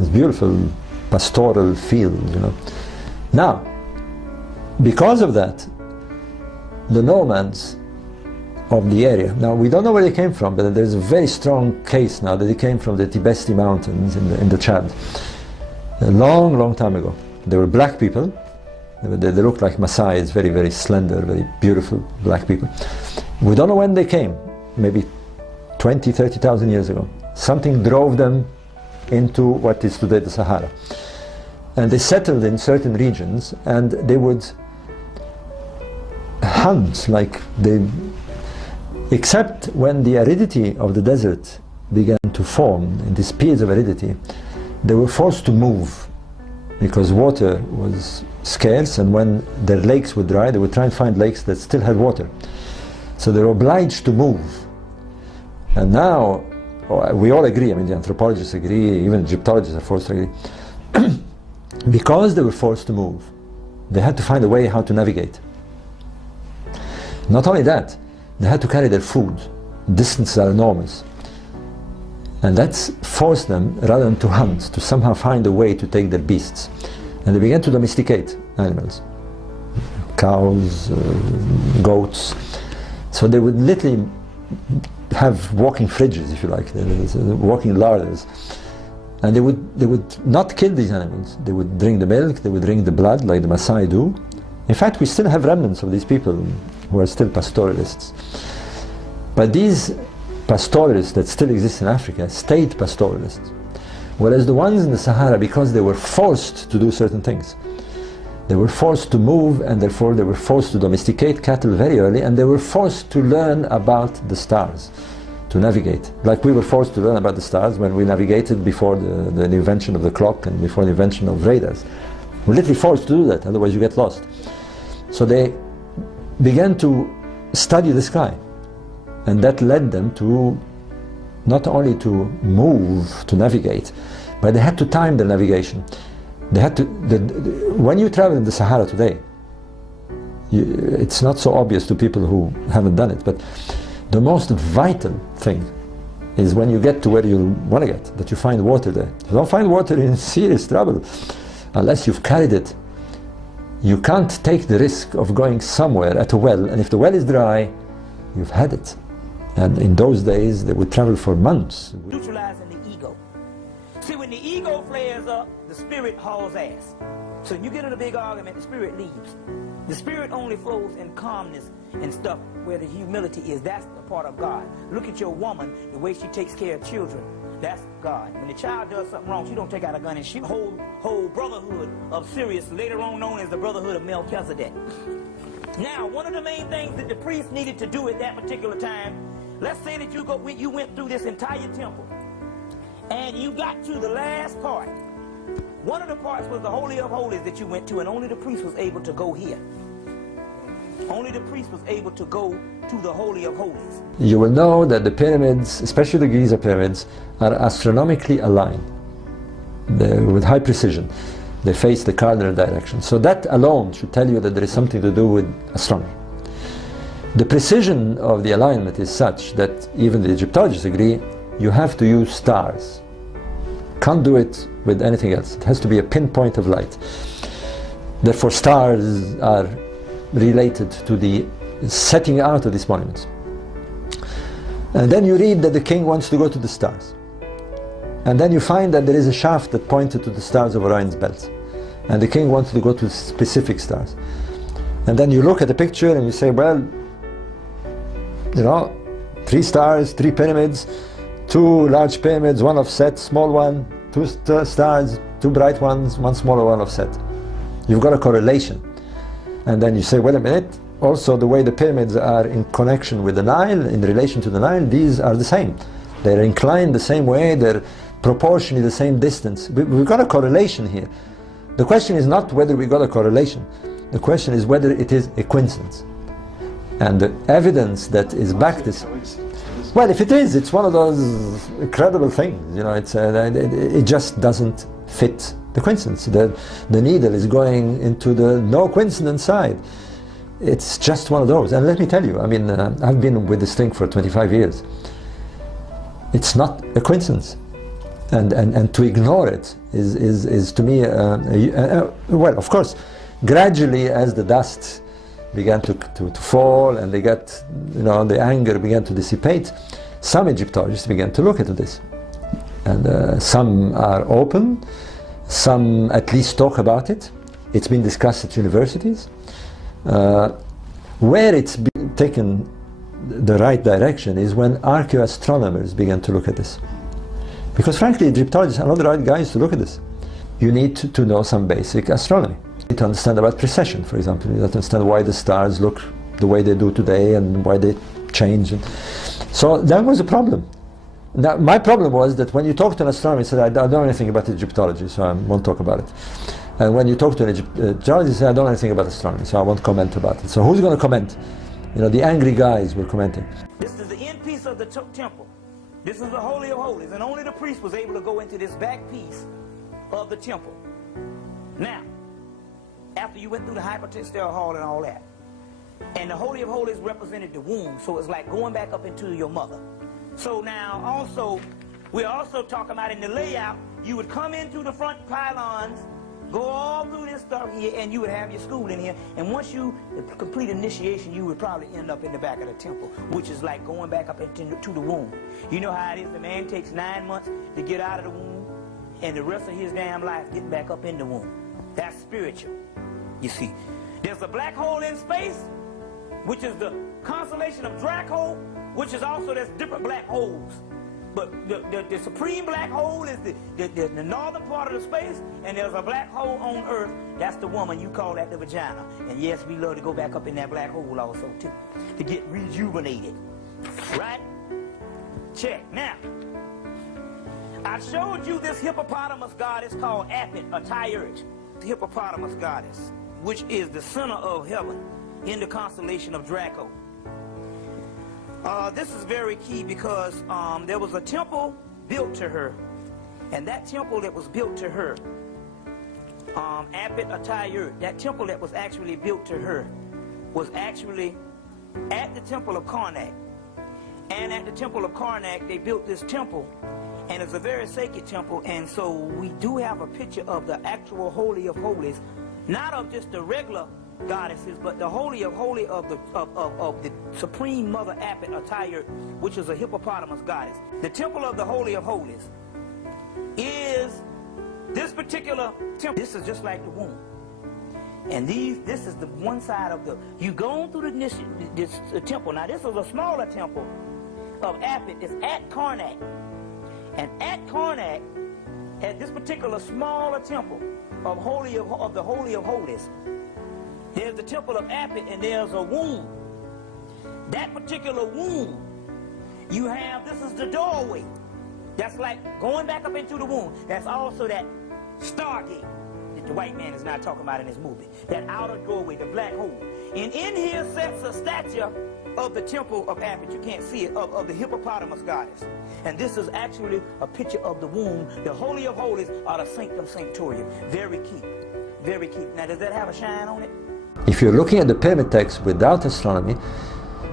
This beautiful pastoral field, you know. Now, because of that, the nomads of the area, now we don't know where they came from, but there's a very strong case now that they came from the Tibesti Mountains in the Chad. A long time ago. They were black people. They looked like Maasais, very, very slender, very beautiful black people. We don't know when they came, maybe 20, 30,000 years ago. Something drove them into what is today the Sahara. And they settled in certain regions, and they would hunt like they, except when the aridity of the desert began to form, in these periods of aridity, they were forced to move because water was scarce, and when their lakes would dry, they would try and find lakes that still had water. So they were obliged to move. And now, we all agree, I mean the anthropologists agree, even Egyptologists are forced to agree, because they were forced to move, they had to find a way how to navigate. Not only that, they had to carry their food. Distances are enormous. And that's forced them, rather than to hunt, to somehow find a way to take their beasts. And they began to domesticate animals. Cows, goats. So they would literally have walking fridges, if you like, walking larders. And they would not kill these animals. They would drink the milk, they would drink the blood, like the Maasai do. In fact, we still have remnants of these people who are still pastoralists. But these pastoralists that still exist in Africa stayed pastoralists. Whereas the ones in the Sahara, because they were forced to do certain things, they were forced to move, and therefore they were forced to domesticate cattle very early, and they were forced to learn about the stars, to navigate. Like we were forced to learn about the stars when we navigated before the invention of the clock and before the invention of radars. We're literally forced to do that, otherwise you get lost. So they began to study the sky, and that led them to not only to move, to navigate, but they had to time their navigation. They had to, when you travel in the Sahara today, it's not so obvious to people who haven't done it, but the most vital thing is when you get to where you want to get, that you find water there. If you don't find water, you're in serious trouble, unless you've carried it. You can't take the risk of going somewhere at a well, and if the well is dry, you've had it. And in those days, they would travel for months. Neutralizing the ego. See, when the ego flares up, the spirit hauls ass. So when you get in a big argument, the spirit leaves. The spirit only flows in calmness and stuff where the humility is. That's the part of God. Look at your woman, the way she takes care of children. That's God. When the child does something wrong, she don't take out a gun and shoot. Whole brotherhood of Sirius, later on known as the brotherhood of Melchizedek. Now, one of the main things that the priest needed to do at that particular time, let's say that you went through this entire temple and you got to the last part. One of the parts was the Holy of Holies that you went to, and only the priest was able to go here. Only the priest was able to go to the Holy of Holies. You will know that the pyramids, especially the Giza pyramids, are astronomically aligned. They're with high precision. They face the cardinal direction. So that alone should tell you that there is something to do with astronomy. The precision of the alignment is such that even the Egyptologists agree you have to use stars. Can't do it with anything else. It has to be a pinpoint of light. Therefore, stars are related to the setting out of these monuments. And then you read that the king wants to go to the stars. And then you find that there is a shaft that pointed to the stars of Orion's belt. And the king wants to go to specific stars. And then you look at the picture and you say, well, you know, 3 stars, 3 pyramids, 2 large pyramids, 1 offset, small one, 2 stars, 2 bright ones, 1 smaller one offset. You've got a correlation. And then you say, wait a minute, also the way the pyramids are in connection with the Nile, in relation to the Nile, these are the same. They're inclined the same way, they're proportionally the same distance. We've got a correlation here. The question is not whether we got a correlation. The question is whether it is a coincidence. And the evidence that is backed is, well, if it is, it's one of those incredible things. You know, it just doesn't fit the coincidence. The needle is going into the no coincidence side. It's just one of those. And let me tell you, I mean, I've been with this thing for 25 years. It's not a coincidence. And to ignore it is to me, well, of course, gradually as the dust began to fall and they got, you know, the anger began to dissipate, some Egyptologists began to look into this. And some are open, some at least talk about it. It's been discussed at universities. Where it's been taken the right direction is when archaeoastronomers began to look at this. Because frankly, Egyptologists are not the right guys to look at this. You need to know some basic astronomy. You need to understand about precession, for example. You have to understand why the stars look the way they do today and why they change. So that was a problem. Now, my problem was that when you talk to an astronomer, he said, I don't know anything about Egyptology, so I won't talk about it. And when you talk to an Egyptologist, he said, I don't know anything about astronomy, so I won't comment about it. So who's going to comment? You know, the angry guys were commenting. This is the end piece of the temple. This is the Holy of Holies, and only the priest was able to go into this back piece of the temple. Now, after you went through the hypotestial hall and all that, and the Holy of Holies represented the womb, so it's like going back up into your mother. So now, also, we're also talking about in the layout, you would come into the front pylons, go all through this stuff here, and you would have your school in here. And once you complete initiation, you would probably end up in the back of the temple, which is like going back up into the womb. You know how it is, the man takes 9 months to get out of the womb, and the rest of his damn life getting back up in the womb. That's spiritual, you see. There's a black hole in space, which is the constellation of Draco, which is also, there's different black holes. But the supreme black hole is the northern part of the space, and there's a black hole on Earth. That's the woman, you call that the vagina. And yes, we love to go back up in that black hole also, too, to get rejuvenated. Right? Check. Now, I showed you this hippopotamus goddess called Apit, or Tyurt. The hippopotamus goddess, which is the center of heaven in the constellation of Draco. This is very key because there was a temple built to her, and that temple that was built to her, Apit Atayur, that temple that was actually built to her was actually at the temple of Karnak. And at the temple of Karnak, they built this temple, and it's a very sacred temple, and so we do have a picture of the actual Holy of Holies, not of just the regular goddesses, but the Holy of Holies of the Supreme Mother Apit Atayur, which is a hippopotamus goddess. The temple of the Holy of Holies is this particular temple. This is just like the womb. And this is the one side of the, you go through this temple. Now this is a smaller temple of Apit. It's at Karnak. And at Karnak, at this particular smaller temple of the Holy of Holies, there's the temple of Apit, and there's a womb. That particular womb, you have, this is the doorway. That's like going back up into the womb. That's also that stargate that the white man is not talking about in this movie. That outer doorway, the black hole. And in here sets a statue of the temple of Apit. You can't see it, of the hippopotamus goddess. And this is actually a picture of the womb. The Holy of Holies are the Sanctum Sanctorum. Very key. Very key. Now, does that have a shine on it? If you're looking at the pyramid text without astronomy,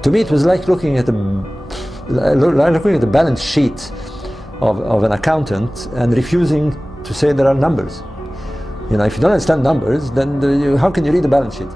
To me, it was like looking at the balance sheet of an accountant and refusing to say there are numbers. You know, if you don't understand numbers, then how can you read the balance sheet?